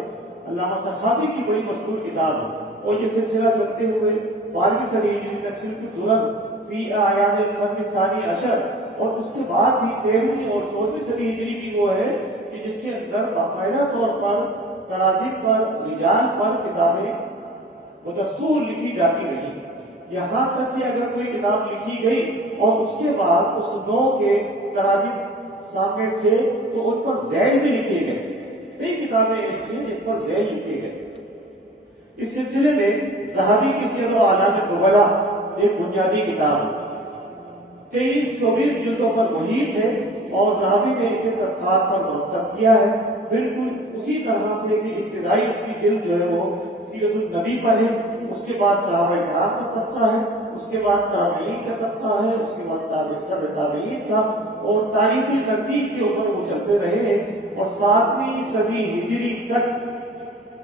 علامہ سخاوی کی بڑی مشہور کتاب ہے، اور یہ سلسلہ چلتے ہوئے 12ویں صدی ہجری تک صرف الدرر فی اعیاد الفن الثانی عشر، اور اس کے بعد بھی 13ویں اور 14ویں صدی ہجری کی وہ ہے کہ جس کے اندر باقاعدہ طور پر تراجم پر، رجال پر کتابیں بدستور لکھی جاتی رہی، یہاں تک کہ اگر کوئی کتاب لکھی گئی اور اس کے بعد اس نو کے تراجم سامنے تھے تو ان پر ذیل بھی لکھے گئے، کئی کتابیں ایسی ہیں جن پر ذیل لکھے گئے۔ اس سلسلے میں ذہبی کی سیر و اعلام النبلا ایک بنیادی کتاب ہے، 23-24 جلدوں پر محیط ہے، اور ذہبی نے اسے طبقات پر مرتب کیا ہے، بالکل اسی طرح سے کہ ابتدائی اس کی جلد جو ہے وہ سیرت النبی پر ہے، اس کے بعد صحابہ کرام کا طبقہ ہے، اس کے بعد تابعین کا طبقہ ہے، اس کے بعد تابع تابعین کا، اور تاریخی ترتیب کے اوپر وہ چلتے رہے ہیں، اور 7ویں صدی ہجری تک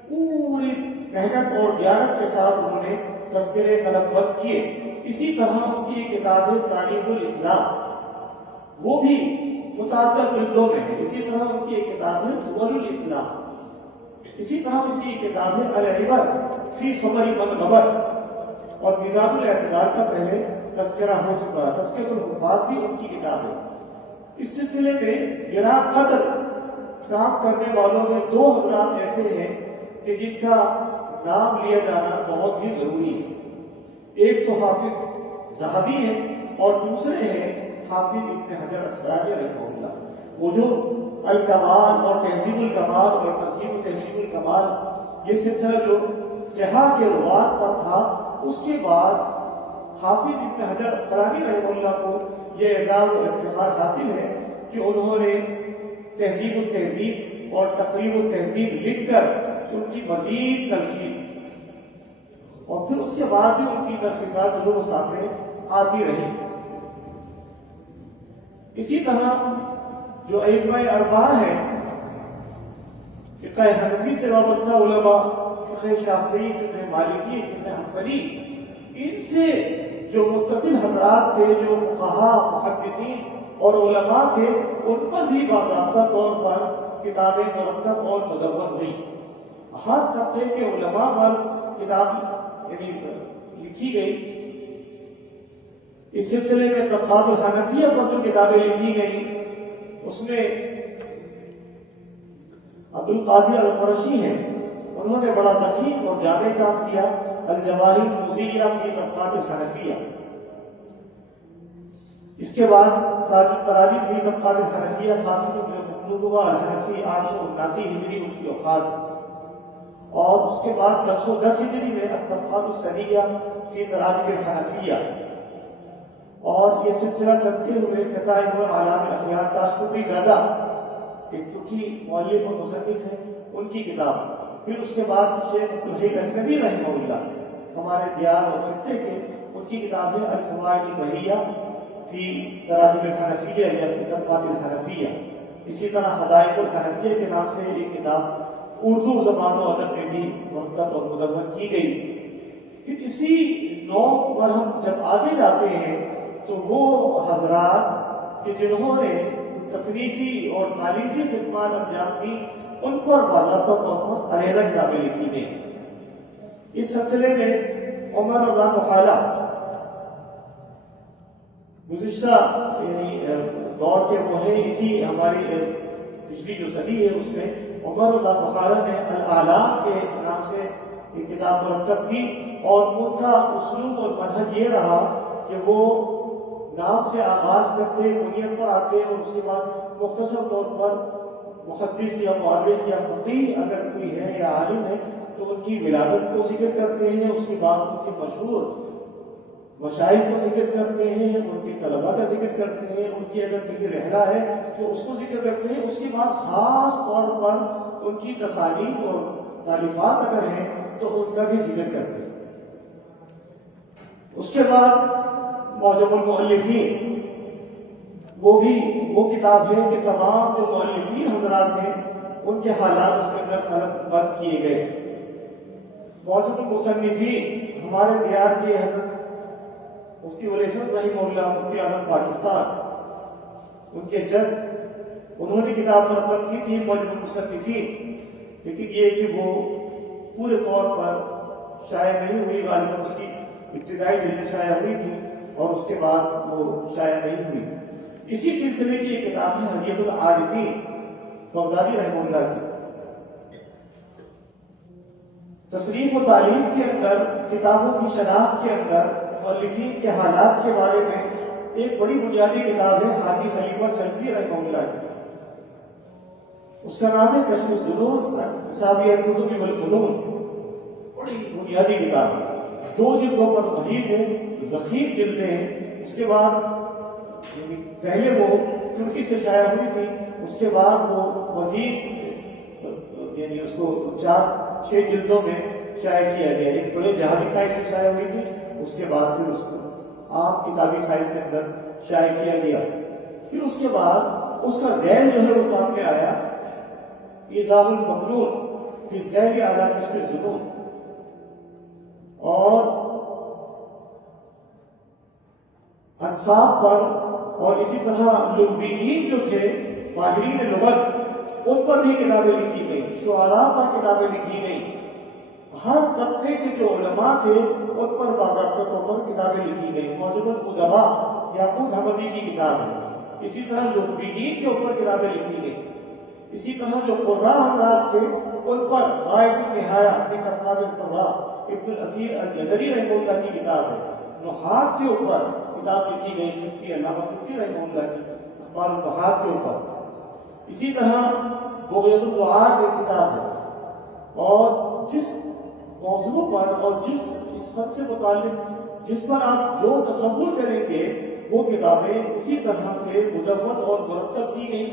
پوری محنت اور دیانت کے ساتھ انہوں نے تذکرے قلم بند کیے۔ اسی طرح ان کی کتاب تاریخ الاسلام وہ بھی متعدد جلدوں میں ہے، اسی طرح ان کی کتاب ہے دول الاسلام، اسی طرح ان کی کتاب ہے العبر فی خبر من غبر، اور میزان الاعتدال کا پہلے تذکرہ ہو چکا ہے، تذکرۃ الحفاظ بھی ان کی کتاب ہے۔ اس سلسلے میں گرا قدر کام کرنے والوں میں 2 حضرات ایسے ہیں کہ جن کا نام لیا جانا بہت ہی ضروری ہے، ایک تو حافظ ذہبی ہے اور دوسرے ہیں حافظ ابن حجر اسقلانی رحمہ اللہ۔ وہ جو الکمال اور تہذیب الکمال اور تہذیب و تہذیب الکمال یہ سلسلہ جو صحاح کے روات پر تھا، اس کے بعد حافظ ابن حجر اسقلانی رحمہ اللہ کو یہ اعزاز اور افتخار حاصل ہے کہ انہوں نے تہذیب التہذیب اور تقریب التہذیب لکھ کر ان کی مزید تلخیص، اور پھر اس کے بعد بھی ان کی تلخیصات جو سامنے آتی رہی۔ اسی طرح جو ائمہ اربعہ ہیں، فقہ حنفی سے وابستہ علماء، فقہ شافعی، فقہ مالکی، فقہ حنبلی، ان سے جو متصل حضرات تھے، جو فقہاء، محدثین اور علماء تھے، ان پر بھی باضابطہ طور پر کتابیں مرتب اور مدون ہوئی۔ ہر طبقے کے علماء پر کتاب یعنی لکھی گئی۔ اس سلسلے میں طبقات الحنفیہ پر جو کتابیں لکھی گئیں، اس میں عبد القادر القرشی ہیں، انہوں نے بڑا ذخیر اور جامع کام کیا، الجواہر المزیہ فی طبقات الحنفیہ۔ اس کے بعد تاج التراجم فی طبقات الحنفیہ، قاسم بن مطلوبہ الحنفی، 879 ہجری ان کی وفات، اور اس کے بعد 1010 ہجری میں الطبقات الثنیہ فی تراجم الحنفیہ، اور یہ سلسلہ چلتے ہوئے کتائب اعلام الاخیار تاشقطی زادہ، ایک ترکی مؤلف اور مصنف ہے، ان کی کتاب، پھر اس کے بعد شیخ عبدالحی النبی رحمہ اللہ ہمارے دیار اور خطے کے، ان کی کتاب ہے الفوائد البہیہ فی تراجم الحنفیہ یا فی طبقات الحنفیہ۔ اسی طرح حدائق الحنفیہ کے نام سے ایک کتاب اردو زبان و ادب میں بھی مرتب اور مدون کی گئی۔ پھر اسی نو پر ہم جب آگے جاتے ہیں تو وہ حضرات کہ جنہوں نے تصنیفی اور تالیفی خدمات انجام دی، ان پر باضابطہ طور پر علیحدہ کتابیں لکھی گئیں۔ اس سلسلے میں عمر رضا مخالہ گزشتہ یعنی دور کے وہ ہیں، اسی ہماری پچھلی جو صدی ہے اس میں عمر رضا مخالہ نے الاعلام کے نام سے ایک کتاب مرتب کی، اور ان کا اسلوب اور منہج یہ رہا کہ وہ نام سے آغاز کرتے، بنیاد پر آتے، اور اس کے بعد مختصر طور پر محدث یا مؤرخ یا فقیہ اگر کوئی ہے یا عالم ہے تو ان کی ولادت کو ذکر کرتے ہیں، اس کے بعد ان کے مشہور مشائخ کو ذکر کرتے ہیں، ان کے طلباء کا ذکر کرتے ہیں، ان کی اگر کہیں رہنا ہے تو اس کو ذکر کرتے ہیں، اس کے بعد خاص طور پر ان کی تصانیف اور تالیفات اگر ہیں تو ان کا بھی ذکر کرتے ہیں۔ اس کے بعد معجم المؤلفین، وہ کتاب ہے کہ تمام جو مؤلفین حضرات ہیں ان کے حالات اس کے اندر الگ بند کیے گئے۔ معجم المصنفین ہمارے دیار کے حضرت مفتی ولی احسن رحمہ اللہ، مفتی اعظم پاکستان، ان کے جد، انہوں نے کتاب مرتب کی تھی معجم المصنفین، لیکن یہ کہ وہ پورے طور پر شائع نہیں ہوئی، غالباً اس کی ابتدائی جلد شائع ہوئی تھی اور اس کے بعد وہ شائع نہیں ہوئی۔ اسی سلسلے کی ایک کتاب ہے حلیۃ العارفین بغدادی رحمہ اللہ کی۔ تصریف و تعلیف کے اندر، کتابوں کی شناخت کے اندر مؤلفین کے حالات کے بارے میں ایک بڑی بنیادی کتاب ہے حاجی خلیفہ چلتی رحمہ اللہ کی، اس کا نام ہے کشف الظنون حسابی الکتب والفنون، بڑی بنیادی کتاب ہے، 2 جلدوں پر محیط ہے، ذخیر جلدیں ہیں۔ اس کے بعد پہلے وہ ترکی سے شائع ہوئی تھی، اس کے بعد وہ مزید یعنی اس کو 4-6 جلدوں میں شائع کیا گیا، ایک بڑے جہازی سائز میں شائع ہوئی تھی، اس کے بعد پھر اس کو عام کتابی سائز کے اندر شائع کیا گیا۔ پھر اس کے بعد اس کا ذیل جو ہے وہ سامنے آیا، ایضاح الممنون فی ذیل اعلیٰ کشف الظنون، اور انصاب پر، اور اسی طرح لغویین جو تھے ماہرین لغت، ان پر بھی کتابیں لکھی گئیں، شعراء پر کتابیں لکھی گئیں، ہر طبقے کے جو علماء تھے ان پر باضابطہ طور پر کتابیں لکھی گئیں۔ معجم الادباء یعقوب حموی کی کتاب ہے، اسی طرح لغویین کے اوپر کتابیں لکھی گئیں، اسی طرح جو قراء حضرات تھے ان پر غایۃ النہایہ فی طبقات القراء ابن الاسیر الجزری رحمہ اللہ کی کتاب ہے۔ نحات کے اوپر کتاب لکھی گئی، مفتی علامہ فقی رحمہ اللہ کی اخبار النحات کے اوپر۔ اسی طرح بغیت الدعاء ایک کتاب ہے، اور جس موضوع پر اور جس نسبت سے متعلق جس پر آپ جو تصور کریں گے وہ کتابیں اسی طرح سے مدون اور مرتب کی گئی.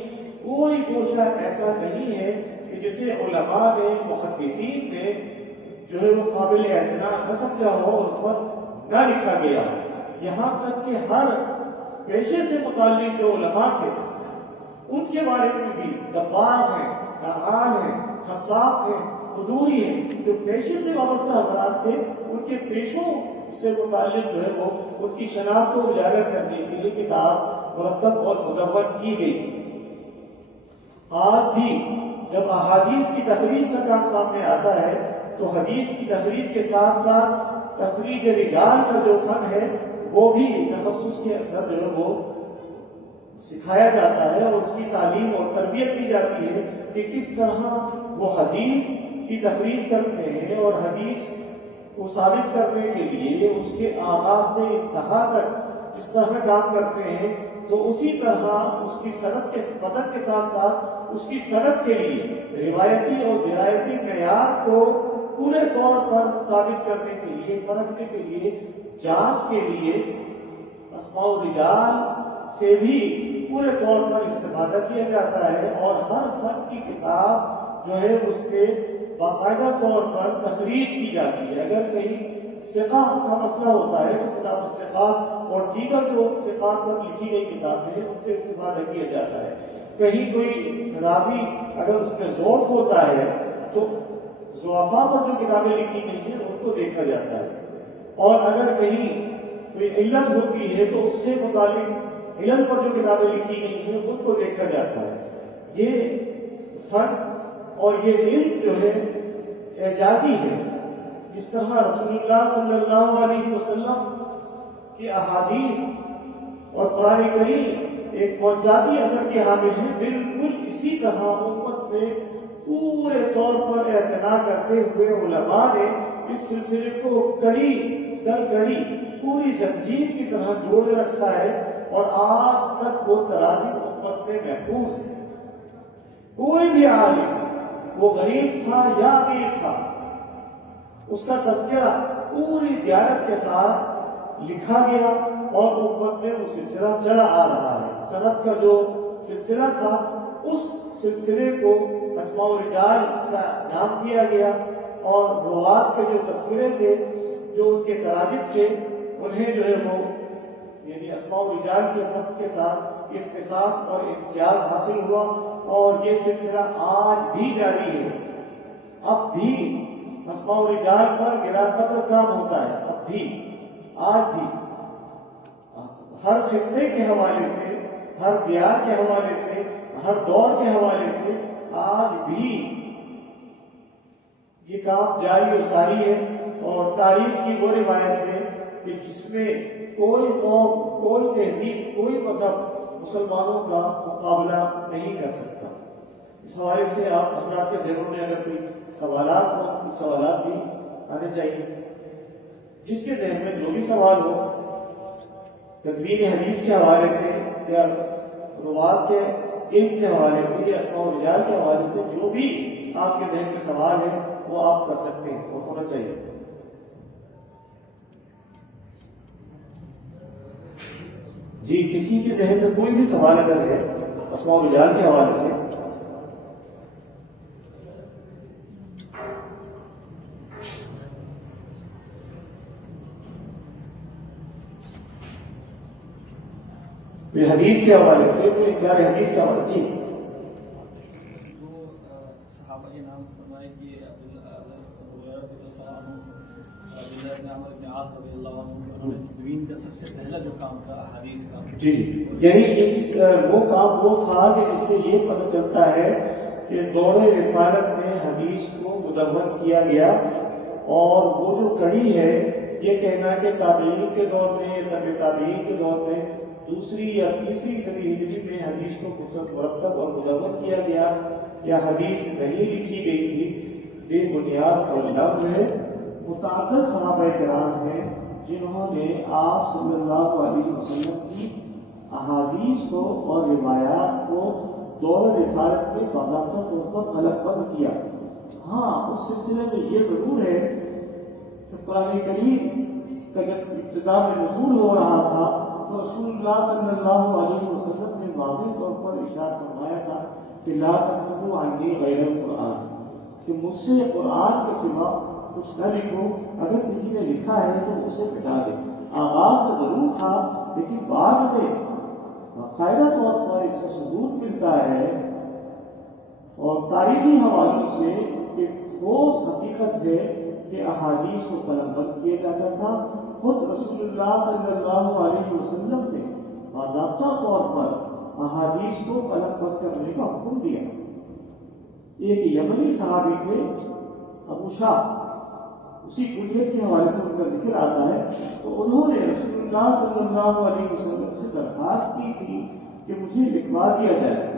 کوئی گوشہ ایسا نہیں ہے کہ جسے علماء نے محدثین نے جو ہے وہ قابل اعتماد نہ سمجھا ہو اور اس پر نہ لکھا گیا. یہاں تک کہ ہر پیشے سے متعلق جو علماء تھے ان کے بارے میں بھی دباغ ہیں، نعال ہیں، خصاف ہیں، حضوری ہیں، جو پیشے سے وابستہ حضرات تھے ان کے پیشوں سے متعلق جو ہے وہ ان کی شناخت کو اجاگر کرنے کے لیے کتاب مرتب اور مدون کی گئی. آج بھی جب احادیث کی تخریج کا کام سامنے آتا ہے تو حدیث کی تخریج کے ساتھ ساتھ تخریج رجال کا جو فن ہے وہ بھی تخصص کے اندر جو ہے وہ سکھایا جاتا ہے اور اس کی تعلیم اور تربیت دی جاتی ہے کہ کس طرح وہ حدیث کی تخریج کرتے ہیں اور حدیث کو ثابت کرنے کے لیے اس کے آغاز سے انتہا تک جس طرح کام کرتے ہیں تو اسی طرح اس کی صنعت کے مدد کے ساتھ ساتھ اس کی صنعت کے لیے روایتی اور درایتی معیار کو پورے طور پر ثابت کرنے کے لیے، پرکھنے کے لیے، جانچ کے لیے اسماء الرجال سے بھی پورے طور پر استفادہ کیا جاتا ہے اور ہر فن کی کتاب جو ہے اس سے باقاعدہ طور پر تخریج کی جاتی ہے. اگر کہیں ثقہ کا مسئلہ ہوتا ہے تو کتاب الثقات اور دیگر جو ثقات پر لکھی گئی کتابیں ہیں ان سے استفادہ کیا جاتا ہے. کہیں کوئی راوی اگر اس میں ضعف ہوتا ہے تو ضعفاء پر جو کتابیں لکھی گئی ہیں ان کو دیکھا جاتا ہے، اور اگر کہیں کوئی علت ہوتی ہے تو اس سے متعلق علم پر جو کتابیں لکھی گئی ہیں ان کو دیکھا جاتا ہے. یہ فن اور یہ علم جو ہے اعجازی ہے. جس طرح رسول اللہ صلی اللہ علیہ وسلم کی احادیث اور قرآن کریم ایک معجزاتی اثر کے حامل ہیں، بالکل اسی طرح امت میں پورے طور پر اعتنا کرتے ہوئے علماء نے اس سلسلے کو کڑی در کڑی پوری زنجیر کی طرح جوڑ رکھا ہے اور آج تک وہ تراجم امت میں محفوظ ہے. کوئی بھی عالم وہ غریب تھا یا امیر تھا اس کا تذکرہ پوری دیانت کے ساتھ لکھا گیا اور امت میں وہ سلسلہ چلا آ رہا ہے. سند کا جو سلسلہ تھا اس سلسلے کو اسماء الرجال کا نام دیا گیا اور روات کے جو تذکرے تھے جو ان کے تراجم تھے انہیں جو ہے وہ یعنی اسماء الرجال کے لفظ کے ساتھ اختصاص اور امتیاز حاصل ہوا اور یہ سلسلہ آج بھی جاری ہے. اب بھی اسماء الرجال پر گرا قطر کام ہوتا ہے. اب بھی آج بھی ہر خطے کے حوالے سے، ہر دیار کے حوالے سے، ہر دور کے حوالے سے آج بھی یہ کام جاری و ساری ہے. اور تاریخ کی وہ روایت ہے کہ جس میں کوئی قوم، کوئی تہذیب، کوئی مذہب مسلمانوں کا مقابلہ نہیں کر سکتا. اس حوالے سے آپ حضرات کے ذہنوں میں اگر کوئی سوالات ہوں، کچھ سوالات بھی آنے چاہیے. جس کے ذہن میں جو بھی سوال ہو تدوین حدیث کے حوالے سے یا روات کے علم کے حوالے سے یا اسماء الرجال کے حوالے سے جو بھی آپ کے ذہن میں سوال ہے وہ آپ کر سکتے ہیں اور ہونا چاہیے. جی کسی کے ذہن میں کوئی بھی سوال اگر ہے اسماء الرجال کے حوالے سے. حدیث کے حوالے سے کوئی کیا حدیث کے حوالے سے صحابہ کے نام فرمائے کہ تدوین کا سب سے پہلا جو کام تھا حدیث کا، جی یعنی وہ کام وہ تھا کہ اس سے یہ پتہ چلتا ہے کہ دور رسالت میں حدیث کو مدون کیا گیا اور وہ جو کڑی ہے یہ کہنا کہ تابعین کے دور میں یا طب تابعین کے دور میں دوسری یا تیسری صدی ہجری میں حدیث کو مرتب اور مدون کیا گیا یا حدیث نہیں لکھی گئی تھی، بے بنیاد اور لفظ ہے. متعدد صحابہ کرام ہیں جنہوں نے آپ صلی اللہ علیہ وسلم کی احادیث کو اور روایات کو دور رسالت میں باضابطہ طور پر الگ بند کیا. ہاں اس سلسلے میں یہ ضرور ہے کہ قرآن کریم کا جب ابتدا میں نزول ہو رہا تھا تو رسول اللہ صلی اللہ علیہ وسلم نے واضح طور پر ارشاد فرمایا تھا کہ لا تكتبوا عني غیر القرآن، کہ مجھ سے قرآن کے سوا کچھ نہ لکھو، اگر کسی نے لکھا ہے تو اسے مٹا دے۔ آغاز میں ضرور تھا لیکن بعد میں باقاعدہ طور پر اس کا ثبوت ملتا ہے اور تاریخی حوالوں سے کہ ٹھوس حقیقت ہے کہ احادیث کو قلم بند کیا جاتا تھا۔ خود رسول اللہ صلی اللہ علیہ وسلم نے باضابطہ طور پر احادیث کو قلم بند کرنے کا حکم دیا۔ ایک یمنی صحابی تھے ابو شاہ، اسی کلیت کے حوالے سے ان کا ذکر آتا ہے، تو انہوں نے رسول اللہ صلی اللہ علیہ وسلم سے درخواست کی تھی کہ مجھے لکھوا دیا جائے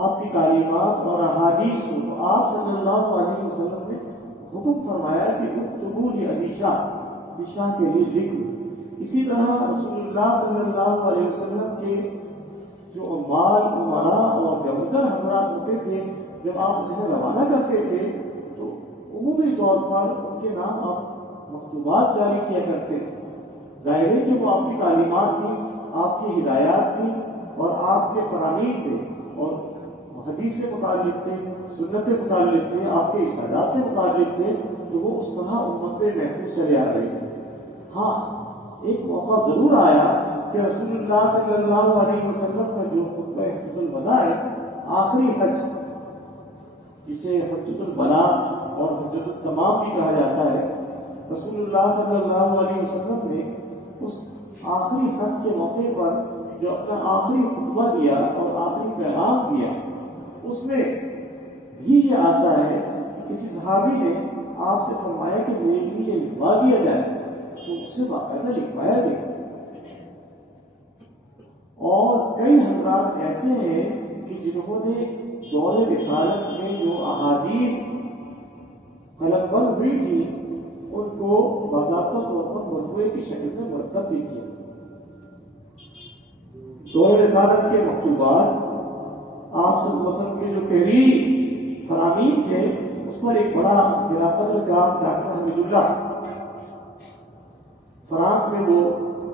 آپ کی تعلیمات اور احادیث کو۔ تو آپ صلی اللہ علیہ وسلم نے حکم فرمایا کہ اکتبوا لأبی شاہ، شاہ کے لیے لکھ لو۔ اسی طرح رسول اللہ صلی اللہ علیہ وسلم کے جو عمال، امراء اور گورنر حضرات ہوتے تھے، جب آپ انہیں روانہ کرتے تھے تو عمومی طور پر ان کے نام آپ مکتوبات جاری کیا کرتے تھے۔ ظاہر ہے کہ وہ آپ کی تعلیمات تھیں، آپ کی ہدایات تھیں اور آپ کے فرامین تھے اور حدیث سے متعلق تھے، سنت سے متعلق تھے، آپ کے ارشادات سے متعلق تھے، تو وہ اس طرح امت پہ محفوظ چلے آ رہے تھے۔ ہاں ایک موقع ضرور آیا کہ رسول اللہ صلی اللہ علیہ وسلم کا جو خطبہ حجۃ الوداع ہے، آخری حج، جسے حجۃ البلاغ اور حجۃ التمام بھی کہا جاتا ہے، رسول اللہ صلی اللہ علیہ وسلم نے اس آخری حج کے موقع پر جو اپنا آخری خطبہ دیا اور آخری پیغام دیا، اس میں بھی یہ آتا ہے کہ کسی صحابی نے آپ سے فرمایا کہ میرے لیے لکھوا دیا جائے، تو اس سے باقاعدہ لکھوایا گیا۔ اور کئی حضرات ایسے ہیں کہ جنہوں نے دور رسالت میں جو احادیث قلم بند ہوئی تھی ان کو باضابطہ طور پر مجموعے کی شکل میں مرتب بھی کیا۔ دور رسالت کے مکتوبات، آپ صلی اللہ علیہ وسلم کے جو تحریر فرامین تھے، اس پر ایک بڑا خلافت الکرام ڈاکٹر حمید اللہ فرانس میں وہ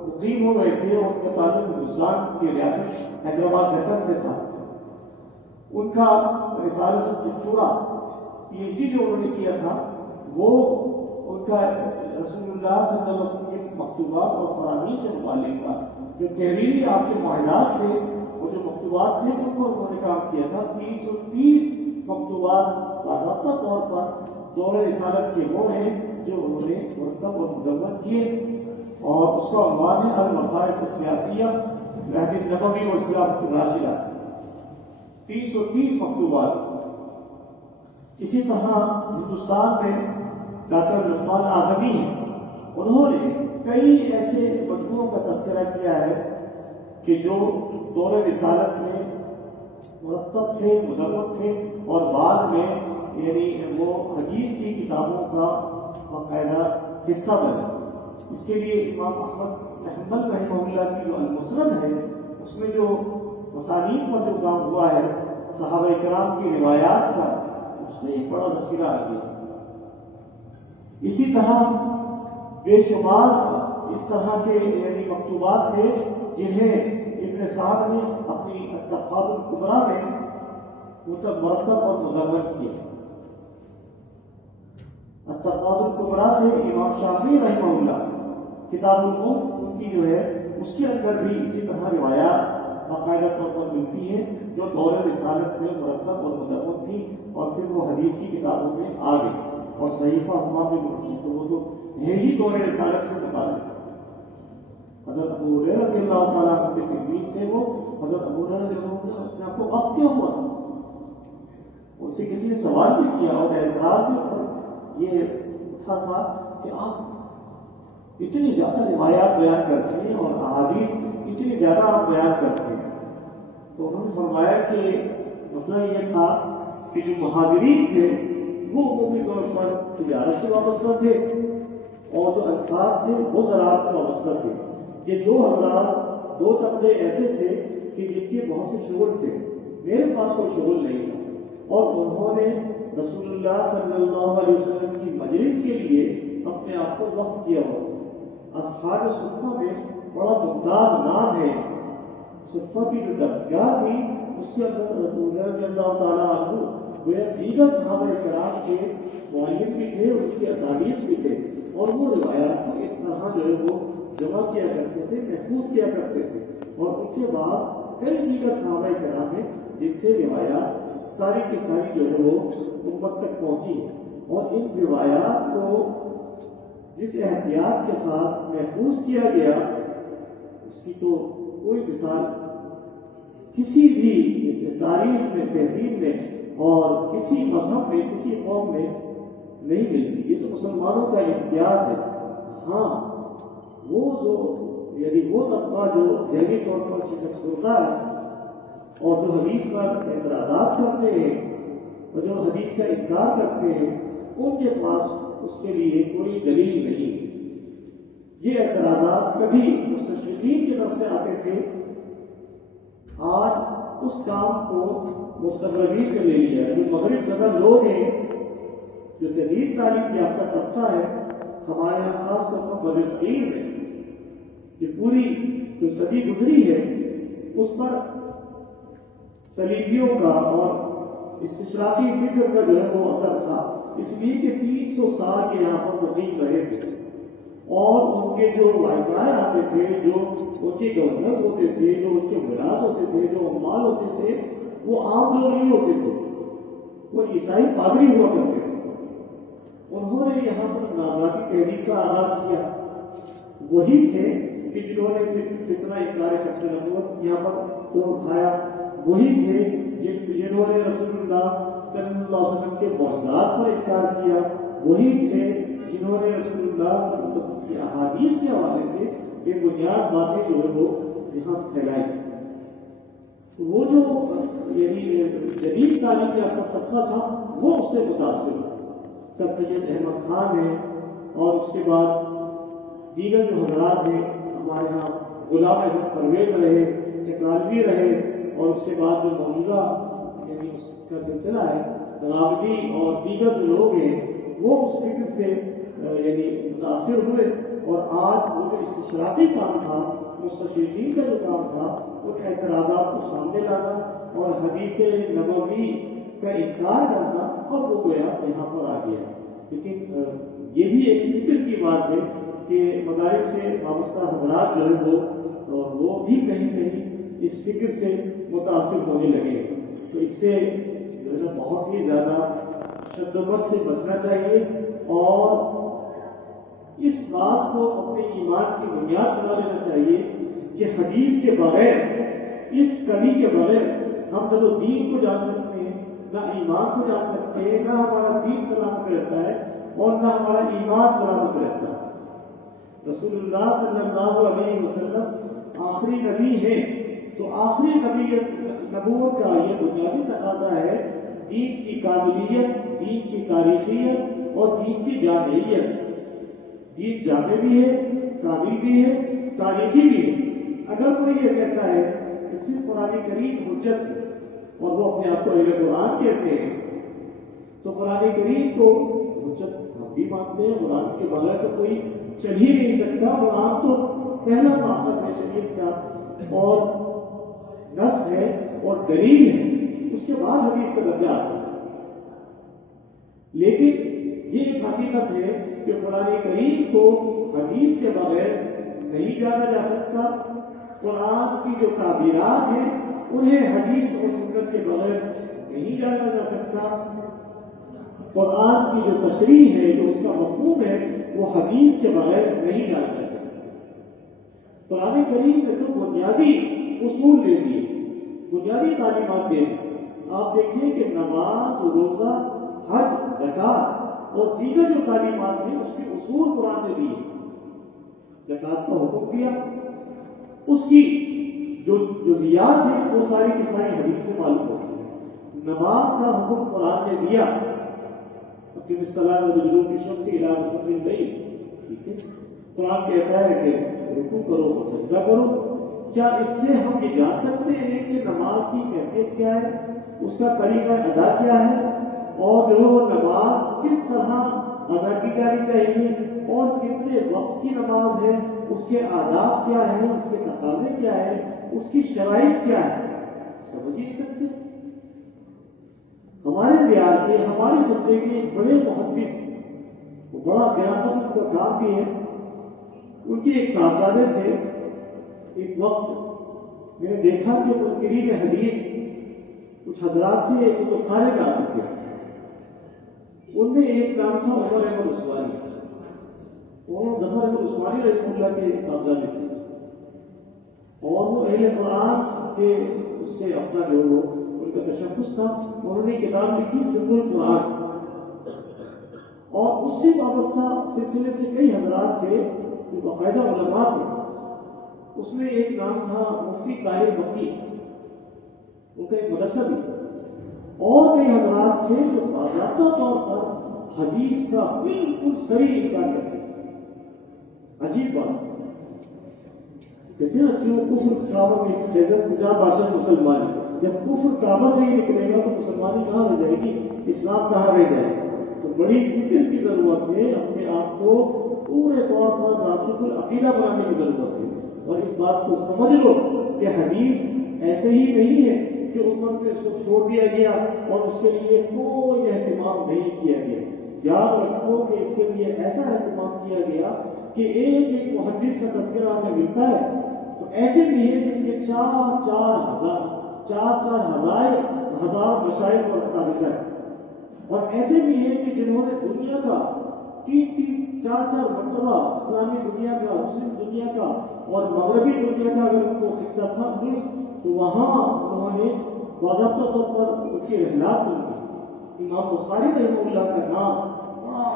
مقیم ہو گئے تھے اور ان کا تعلق ہندوستان کی ریاست حیدرآباد دکن سے تھا۔ ان کا رسالۃ الدکتورہ پی ایچ ڈی جو انہوں نے کیا تھا، وہ ان کا رسول اللہ صلی اللہ علیہ وسلم کے مکتوبات اور فرامین سے متعلق تھا۔ جو تحریری آپ کے معاہدات تھے اور جو مکتوبات تھے ان پر انہوں نے کام کیا تھا۔ 330 مکتوبات باضابطہ طور پر دور رسالت کے وہ ہیں جو انہوں نے مرتب اور مدون کیے، اور اس کا عنوان ہے المصائب السیاسیہ لعہد النبوی والخلافۃ الراشدہ۔ 330 مکتوبات۔ اسی طرح ہندوستان میں ڈاکٹر لقمان اعظمی ہیں، انہوں نے کئی ایسے مجموعوں کا تذکرہ کیا ہے کہ جو دور رسالت میں مرتب تھے، مدون تھے، اور بعد میں یعنی وہ حدیث کی کتابوں کا باقاعدہ حصہ بنے۔ اس کے لیے امام احمد بن حنبل رحمہ اللہ کی جو المسند ہے، اس میں جو مسانید پر جو کام ہوا ہے صحابہ کرام کی روایات کا، اس میں ایک بڑا ذخیرہ آ گیا۔ اسی طرح بے شمار اس طرح کے یعنی مکتوبات تھے جنہیں ابن سعد نے اپنی الطبقات الکبریٰ میں مرتب اور مدون کیا۔ الطبقات الکبریٰ سے امام شافعی رحمہ اللہ کتاب الام ان کی جو ہے اس کے اندر بھی اسی طرح روایات باقاعدہ طور پر ملتی ہیں جو دور رسالت میں مرتب اور مدون تھی، اور پھر وہ حدیث کی کتابوں میں آ گئی اور صحیفہ ہما میں مرتب، تو وہ تو یہی دور رسالت سے متعلق۔ حضرت ابو ہریرہ رضی اللہ تعالیٰ عنہ کے تلمیذ تھے وہ۔ حضرت ابو ہریرہ رضی اللہ عنہ اپنے آپ کو اب کیا ہوا تھا، اس سے کسی نے سوال بھی کیا اور اعتراض بھی یہ اٹھا تھا کہ آپ اتنی زیادہ روایات بیان کرتے ہیں اور احادیث اتنی زیادہ آپ بیان کرتے ہیں، تو انہوں نے فرمایا کہ مسئلہ یہ تھا کہ جو مہاجرین تھے وہ عمومی طور پر تجارت سے وابستہ تھے اور جو انصار تھے وہ زراعت سے وابستہ تھے۔ یہ دو حضرات، دو طبقے ایسے تھے کہ جن کے بہت سے شغل تھے، میرے پاس کوئی شغل نہیں تھا، اور انہوں نے رسول اللہ صلی اللہ علیہ وسلم کی مجلس کے لیے اپنے آپ کو وقف کیا ہوا تھا۔ اصحاب صفہ میں بڑا ممتاز نام ہے، صفہ کی جو درسگاہ تھی اس کے اندر رسول اللہ رضی اللہ تعالیٰ عنہ وہ دیگر صحابہ کرام کے معلم بھی تھے، ان کے اکابر بھی تھے، اور وہ روایات کو اس طرح جو ہے وہ جمع کیا کرتے تھے، محفوظ کیا کرتے تھے، اور ان کے بعد کئی دیگر صحابہ کرام ہیں جن سے روایات ساری کی ساری جو ہے وہ امت تک پہنچی ہے، اور ان روایات کو جس احتیاط کے ساتھ محفوظ کیا گیا اس کی تو کوئی مثال کسی بھی تاریخ میں، تہذیب میں اور کسی مذہب میں، کسی قوم میں نہیں ملتی۔ یہ تو مسلمانوں کا امتیاز ہے۔ ہاں وہ جو یعنی وہ طبقہ جو ذہنی طور پر شکست ہوتا ہے اور جو حدیث پر اعتراضات کرتے ہیں اور جو حدیث کا انکار کرتے ہیں، ان کے پاس اس کے لیے کوئی دلیل نہیں۔ یہ اعتراضات کبھی مستشرقین کی طرف سے آتے تھے، آج اس کام کو مستغربین نے لے لیا۔ جو مغرب زدہ لوگ ہیں، جو جدید تعلیم یافتہ طبقہ ہے ہمارے یہاں خاص طور پر برصغیر میں، کہ پوری جو صدی گزری ہے اس پر صلیبیوں کا اور استشراقی فکر کا جو ہے وہ اثر تھا، اس لیے کہ 300 سال کے یہاں پر مقیم رہے تھے، اور ان کے جو وائسرائے آتے تھے، جو ان کے گورنرز ہوتے تھے، جو ان کے ولاس ہوتے تھے، جو عمال ہوتے تھے، وہ عام لوگ نہیں ہوتے تھے، وہ عیسائی پادری ہوا کرتے تھے۔ انہوں نے یہاں پر ناآزادی تحریک کا آغاز کیا۔ وہی تھے کہ جنہوں نے فتنہ انکار ختم نبوت یہاں پر تو اٹھایا، وہی تھے جنہوں نے رسول اللہ صلی اللہ علیہ وسلم کے معجزات پر انکار کیا، وہی تھے جنہوں نے رسول اللہ صلی اللہ علیہ وسلم کی احادیث کے حوالے سے بے بنیاد باتیں جو ہے وہ یہاں پھیلائی۔ وہ جو یعنی جدید تعلیم یافتہ طبقہ تھا وہ اس سے متاثر ہوا۔ سر سید احمد خان ہیں، اور اس کے بعد دیگر جو حضرات ہیں ہمارے یہاں، غلام احمد پرویز رہے، چکرالوی رہے، اور اس کے بعد جو موجودہ یعنی اس کا سلسلہ ہے راوی اور دیگر جو لوگ ہیں وہ اس فکر سے یعنی متاثر ہوئے، اور آج وہ جو استشراقی کام تھا، مستشرقین کا جو کام تھا، ان اعتراضات کو سامنے لانا اور حدیث نبوی کا انکار کرنا، اور وہ گویا یہاں پر آ گیا۔ لیکن یہ بھی ایک فکر کی بات ہے کہ مدارس سے وابستہ حضرات جو ہے وہ بھی کہیں کہیں اس فکر سے متاثر ہونے لگے، تو اس سے جو ہے نا بہت ہی زیادہ شدت سے بچنا چاہیے، اور اس بات کو اپنے ایمان کی بنیاد بنا لینا چاہیے کہ حدیث کے بغیر، اس کڑی کے بغیر ہم نہ تو دین کو جان سکتے ہیں، نہ ایمان کو جان سکتے ہیں، نہ ہمارا دین سلامت رہتا ہے اور نہ ہمارا ایمان سلامت رہتا ہے۔ رسول اللہ صلی اللہ علیہ وسلم آخری نبی ہے، تو آخری نبوت کا یہ بنیادی تقاضا ہے دین کی کاملیت، دین کی تاریخیت اور دین کی جامعیت۔ دین جامع بھی ہے، کامل بھی ہے، تاریخی بھی ہے۔ اگر کوئی یہ کہتا ہے کہ صرف قرآن کریم حجت ہے اور وہ اپنے آپ کو اہل قرآن کہتے ہیں، تو قرآن کریم کو حجت ہم بھی مانتے ہیں، قرآن کے بغیر تو کوئی چل ہی نہیں سکتا۔ قرآن تو پہلا ماخذ ہے شریعت کا، اور نص ہے اور دلیل ہے، اس کے بعد حدیث کا درجہ آتا ہے۔ لیکن یہ ایک حقیقت ہے کہ قرآن کریم کو حدیث کے بغیر نہیں جانا جا سکتا، قرآن کی جو تعبیرات ہیں انہیں حدیث اور سنت کے بغیر نہیں جانا جا سکتا، قرآن کی جو تشریح ہے، جو اس کا مفہوم ہے، وہ حدیث کے بغیر نہیں جانا جا سکتا۔ قرآن کریم نے تو بنیادی اصول دے دیے، بنیادی تعلیمات دے دی۔ آپ دیکھیں کہ نماز، روزہ، حج، زکوٰۃ اور دیگر جو تعلیمات ہیں اس کے اصول قرآن نے دیے۔ زکوٰۃ کا حکم دیا، اس کی جو جزیات ہیں وہ ساری کی ساری حدیث سے معلوم ہوتی ہے۔ نماز کا حکم قرآن نے دیا، اقیم الصلاۃ لدلوک الشمس الی غسق الليل، ٹھیک ہے، قرآن کہتا ہے کہ رکوع کرو اور سجدہ کرو۔ کیا اس سے ہم یہ جان سکتے ہیں کہ نماز کی کیفیت کیا ہے، اس کا طریقہ ادا کیا ہے؟ اور جو ہے وہ نماز کس طرح ادا کی جانی چاہیے اور کتنے وقت کی نماز ہے، اس کے آداب کیا ہیں، اس کے تقاضے کیا ہیں، اس کی شرائط کیا ہے، سمجھ ہی نہیں سکتے۔ ہمارے دیار کے ہمارے خطے کے ایک بڑے محدث، وہ بڑا گرامت ان کا کام بھی ہے، ان کے ایک صاحبزادے تھے۔ ایک وقت میں نے دیکھا کہ منکرین حدیث کچھ حضرات تھے، وہ تو کھانے میں آتے تھے، ان میں ایک نام تھا عمر احمد عثمانی۔ وہ ظفر احمد عثمانی رحمہ اللہ کے صاحبزادے تھے، اور وہ اہل قرآن کے اس سے اپنا جو ان کا تشخص تھا۔ انہوں نے کتاب لکھی فقہ القرآن، اور اس سے وابستہ سلسلے سے کئی حضرات تھے جو باقاعدہ علماء تھے۔ اس میں ایک نام تھا مفتی طاہر مکی، ان کا ایک مدرسہ بھی تھا، اور کئی حضرات تھے جو باضابطہ طور پر حدیث کا بالکل صحیح انکار کرتے تھے۔ عجیب بات کہتے ہیں جو کفر کعبہ میں جیسے جہاں بادشاہ مسلمان ہے، جب کفر کعبہ سے ہی نکلے گا تو مسلمانی کہاں رہ جائے گی، اسلام کہاں رہ جائے گا۔ تو بڑی فکر کی ضرورت ہے، اپنے آپ کو پورے طور پر راسخ العقیدہ بنانے کی ضرورت ہے، اور اس بات کو سمجھ لو کہ حدیث ایسے ہی نہیں ہے کہ امت میں اس کو چھوڑ دیا گیا اور اس کے لیے کوئی اہتمام نہیں کیا گیا۔ یاد رکھو کہ اس کے لیے ایسا اہتمام کیا گیا کہ ایک ایک محدث کا تذکرہ ہمیں ملتا ہے تو ایسے بھی ہیں جن کے چار ہزار مشائخ اور اساتذہ ہیں، اور ایسے بھی ہیں کہ جنہوں نے دنیا کا 3-4 مرتبہ اسلامی دنیا کا، مسلم دنیا کا اور مغربی دنیا کا اگر ان کو خطہ تھا تو وہاں انہوں نے باضابطہ طور پر ان کی رحلات ملتی۔ امام بخاری رحمہ اللہ کا نام بڑا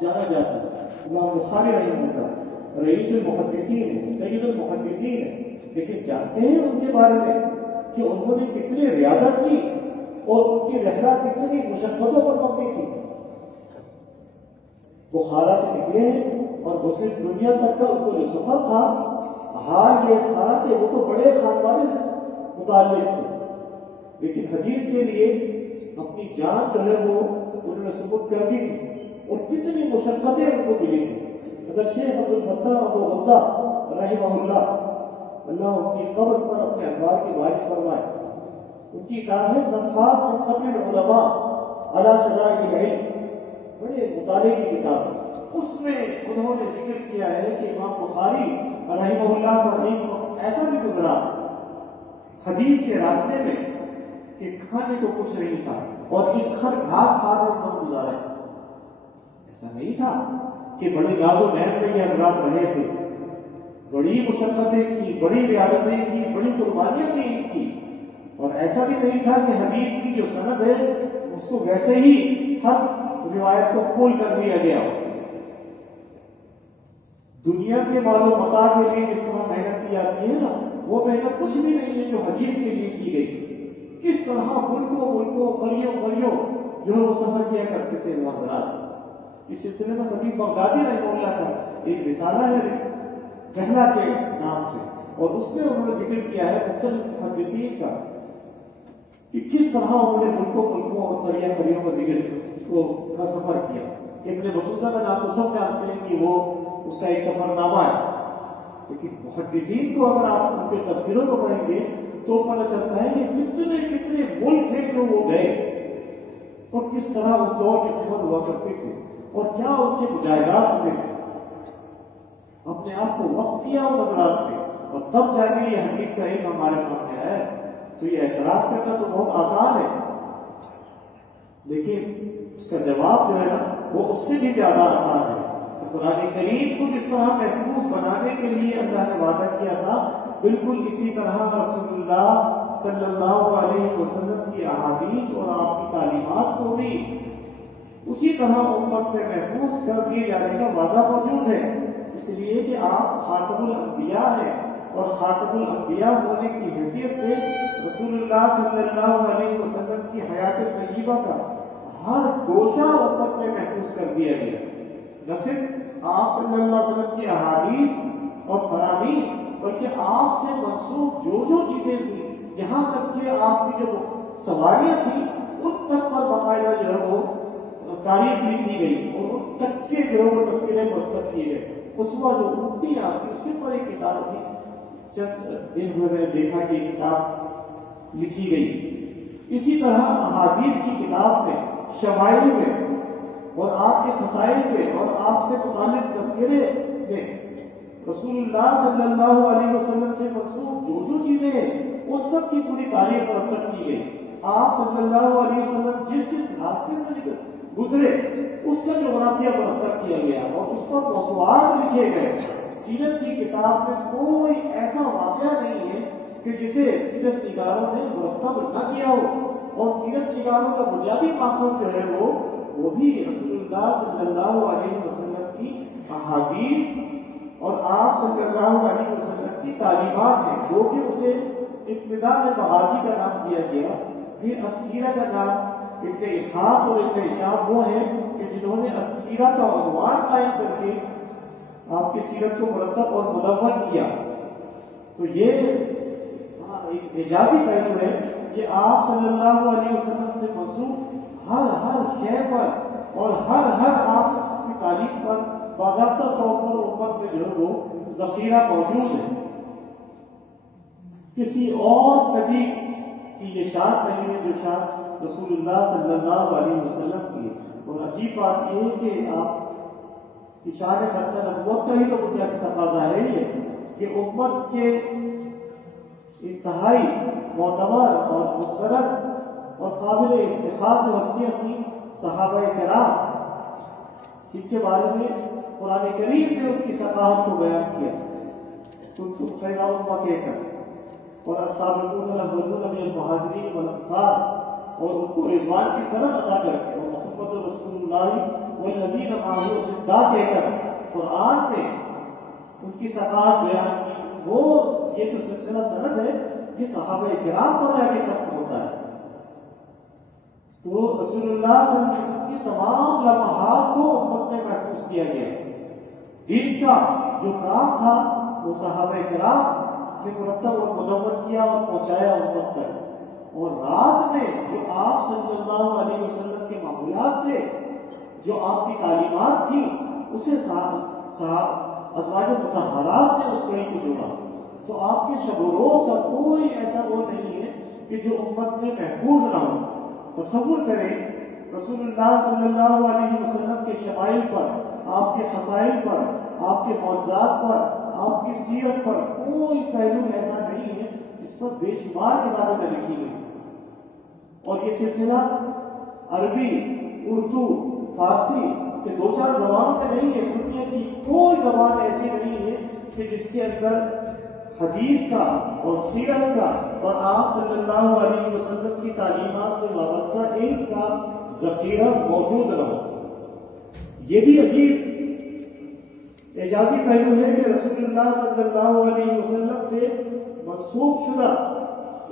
جانا جاتا ہے۔ امام بخاری رحمہ اللہ رئیس المحدثین ہے، سید المحدثین ہے، لیکن جانتے ہیں ان کے بارے میں کہ انہوں نے کتنی ریاضت کی اور ان کی رحلات کتنی مشقتوں پر مبنی تھی۔ بخارا سے نکلے ہیں اور مسلم دنیا تک کا ان کو جو سفر تھا، حال یہ تھا کہ وہ تو بڑے خاندان سے متعلق تھے، لیکن حدیث کے لیے اپنی جان جو ہے وہ انہوں نے سپرد کر دی تھی، اور کتنی مشقتیں ان کو ملی تھی۔ اگر شیخ عبد الفتاح ابو غدہ رحمہ اللہ ان کی قبر پر اپنے انوار کی بارش فرمائے، ان کی کتاب ہے صفحات منصب العلماء علی شرائع العلم، بڑے مطالعے کی کتاب ہے۔ اس میں انہوں نے ذکر کیا ہے کہ امام بخاری رحمہ اللہ کا ایک وقت ایسا بھی گزرا حدیث کے راستے میں کہ کھانے کو کچھ نہیں تھا، اور اس خر گھاس کھا کر وقت گزارا۔ ایسا نہیں تھا کہ بڑے ناز و نعمت میں یہ حضرات رہے تھے، بڑی مشقتیں کی، بڑی ریاضتیں کی، بڑی قربانیاں کی، اور ایسا بھی نہیں تھا کہ حدیث کی جو سند ہے اس کو ویسے ہی ہر روایت کو قبول کر دیا گیا۔ دنیا کے مال و متاع کے لیے جس طرح محنت کی جاتی ہے نا، وہ محنت کچھ بھی نہیں ہے جو حدیث کے لیے کی گئی۔ کس طرح ملکوں قریوں جو ہے وہ سفر کیا کرتے تھے وہ حضرات۔ اس سلسلے میں خطیب بغدادی رحمہ اللہ کا ایک رسالہ ہے رحلہ کے نام سے، اور اس میں انہوں نے ذکر کیا ہے مختلف محدثین کا کہ کس طرح انہوں نے ملکوں اور قریوں کا ذکر کا سفر کیا۔ ابن بطوطہ کا نام تو سب جانتے ہیں کہ وہ اس کا ایک سفر نامہ ہے، لیکن محدثین کو اگر آپ ان کے تذکروں کو پڑھیں گے تو پتہ چلتا ہے کہ کتنے ملک ہیں جو وہ گئے، اور کس طرح اس دور کے سفر ہوا کرتے تھے، اور کیا ان کے مجاہدات ہوتے تھے۔ اپنے آپ کو وقت کیا وہ نظرات میں، اور تب جا کے یہ حدیث کا علم ہمارے سامنے آیا ہے۔ تو یہ اعتراض کرنا تو بہت آسان ہے، لیکن اس کا جواب جو ہے نا وہ اس سے بھی زیادہ آسان ہے کہ قرآن کریم کو جس طرح محفوظ بنانے کے لیے اللہ نے وعدہ کیا تھا، بالکل اسی طرح رسول اللہ صلی اللہ علیہ وسلم کی احادیث اور آپ کی تعلیمات کو بھی اسی طرح امت میں محفوظ کر دیے جانے کا وعدہ موجود ہے، اس لیے کہ آپ خاتم الانبیاء ہیں، اور خاتم الانبیاء ہونے کی حیثیت سے رسول اللہ صلی اللہ علیہ وسلم کی حیات طیبہ کا ہر گوشہ امت میں محفوظ کر دیا گیا۔ نہ صرف آپ صلی اللہ علیہ وسلم کی احادیث اور فرامین، بلکہ آپ سے منسوب جو چیزیں تھیں، یہاں تک کہ آپ کی جو سواریاں تھیں ان تک پر باقاعدہ جو ہے وہ تاریخ لکھی گئی اور ان تک کے جو ہے وہ تذکرے مرتب کیے گئے. قصوہ جو اونٹیاں تھی اس کے اوپر ایک کتاب تھی، چند دن ہوئے میں نے دیکھا کہ کتاب لکھی گئی. اسی طرح احادیث کی کتاب میں، شمائل میں اور آپ کے خصائل پہ اور آپ سے متعلق تذکرے میں رسول اللہ صلی اللہ علیہ وسلم سے منسوب جو جو چیزیں ہیں ان سب کی پوری تاریخ مرتب کی گئی. آپ صلی اللہ علیہ وسلم جس جس راستے سے گزرے اس کا جغرافیہ مرتب کیا گیا اور اس پر موضوعات لکھے گئے. سیرت کی کتاب میں کوئی ایسا واقعہ نہیں ہے کہ جسے سیرت نگاروں نے مرتب نہ کیا ہو، اور سیرت نگاروں کا بنیادی ماخذ جو ہے وہ بھی رسول اللہ صلی اللہ علیہ وسلم کی احادیث اور آپ صلی اللہ علیہ وسلم کی تعلیمات ہیں، جو کہ اسے ابتدا میں مغازی کا نام دیا گیا. پھر السیرہ کا نام ابن اسحاق اور ابن ہشام وہ ہیں کہ جنہوں نے السیرہ کا عنوان قائم کر کے آپ کی سیرت کو مرتب اور مدون کیا. تو یہ ایک اعجازی پہلو ہے کہ آپ صلی اللہ علیہ وسلم سے منسوب ہر شے پر اور ہر آپ کی تعلیم پر باضابطہ طور پر امت میں جو ہے وہ ذخیرہ موجود ہے. کسی اور نبی کی یہ شان نہیں ہے جو شان رسول اللہ صلی اللہ علیہ وسلم کی ہے. اور عجیب بات یہ ہے کہ آپ کی شان ختم نبوت کا ہی تو بنیادی تقاضا ہے ہی ہے کہ امت کے انتہائی معتبر اور مستند اور قابل افتخار جو ہستیاں تھیں صحابہ کرام، جن کے بارے میں قرآن کریم نے ان کی ثقافت کو بیان کیا. کنتم خیر امہ کہہ کر، اور السابقون الاولون من المہاجرین والانصار، اور ان کو رضوان کی سند عطا کر کے، اور محمد رسول اللہ والذین معہ اشداء کہہ کر قرآن نے ان کی ثقافت بیان کی. وہ یہ جو سلسلہ سند ہے یہ صحابہ کرام پر جا کے ختم ہوتا ہے. تو رسول اللہ صلی اللہ علیہ وسلم کی تمام لمحات کو امت میں محفوظ کیا گیا. دن کا جو کام تھا وہ صحابہ کرام نے مرتب اور مدون کیا اور پہنچایا امت تک. اور رات میں جو آپ صلی اللہ علیہ وسلم کے معمولات تھے، جو آپ کی تعلیمات تھی، اسے ازواج مطہرات نے اس کڑی کو جوڑا. تو آپ کے شب و روز کا کوئی ایسا وہ نہیں ہے کہ جو امت میں محفوظ نہ ہو. تصور کریں رسول اللہ صلی اللہ علیہ وسلم کے شمائل پر، آپ کے خصائل پر، آپ کے معجزات پر، آپ کی سیرت پر کوئی پہلو ایسا نہیں ہے جس پر بے شمار کتابیں نہ لکھی گئی. اور یہ سلسلہ عربی، اردو، فارسی کے 2-4 زبانوں کا نہیں ہے. دنیا کی کوئی زبان ایسی نہیں ہے کہ جس کے اندر حدیث کا اور سیرت کا اور آپ صلی اللہ علیہ وسلم کی تعلیمات سے وابستہ علم کا ذخیرہ موجود نہ ہو. یہ بھی عجیب اعجازی پہلو ہے کہ رسول اللہ صلی اللہ علیہ وسلم سے منسوب شدہ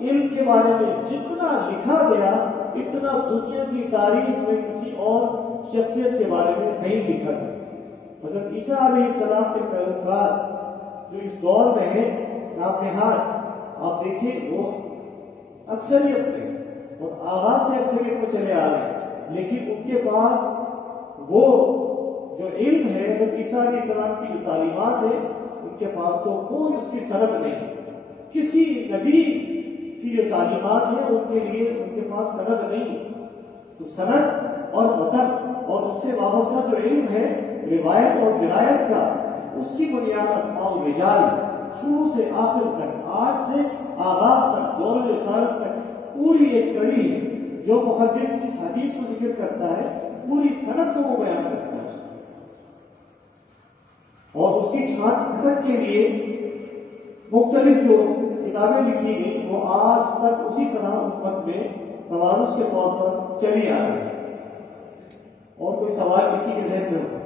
علم کے بارے میں جتنا لکھا گیا اتنا دنیا کی تاریخ میں کسی اور شخصیت کے بارے میں نہیں لکھا گیا. حضرت عیسیٰ علیہ السلام کے پیروکار جو اس دور میں ہے نام نہاد، آپ دیکھیں وہ اکثریت میں اور آغاز سے اکثریت میں چلے آ رہے ہیں، لیکن ان کے پاس وہ جو علم ہے، حضرت عیسیٰ علیہ السلام کی جو تعلیمات ہے، ان کے پاس تو کوئی اس کی سند نہیں. کسی نبی کی جو تعلیمات ہیں ان کے لیے ان کے پاس سند نہیں. تو سند اور متن اور اس سے وابستہ جو علم ہے روایت اور درایت کا، اس کی بنیاد اسماء الرجال شروع سے آخر تک، آج سے آغاز تک، دور رسالت تک پوری ایک کڑی ہے. جو محدث جس حدیث کو ذکر کرتا ہے پوری سند کو وہ بیان کرتا ہے. اور اس کی چھانٹ پھٹک کے لیے مختلف جو کتابیں لکھی گئی وہ آج تک اسی طرح امت میں توارث کے طور پر چلی آ رہی ہے. اور کوئی سوال کسی کے ذہن میں ہو؟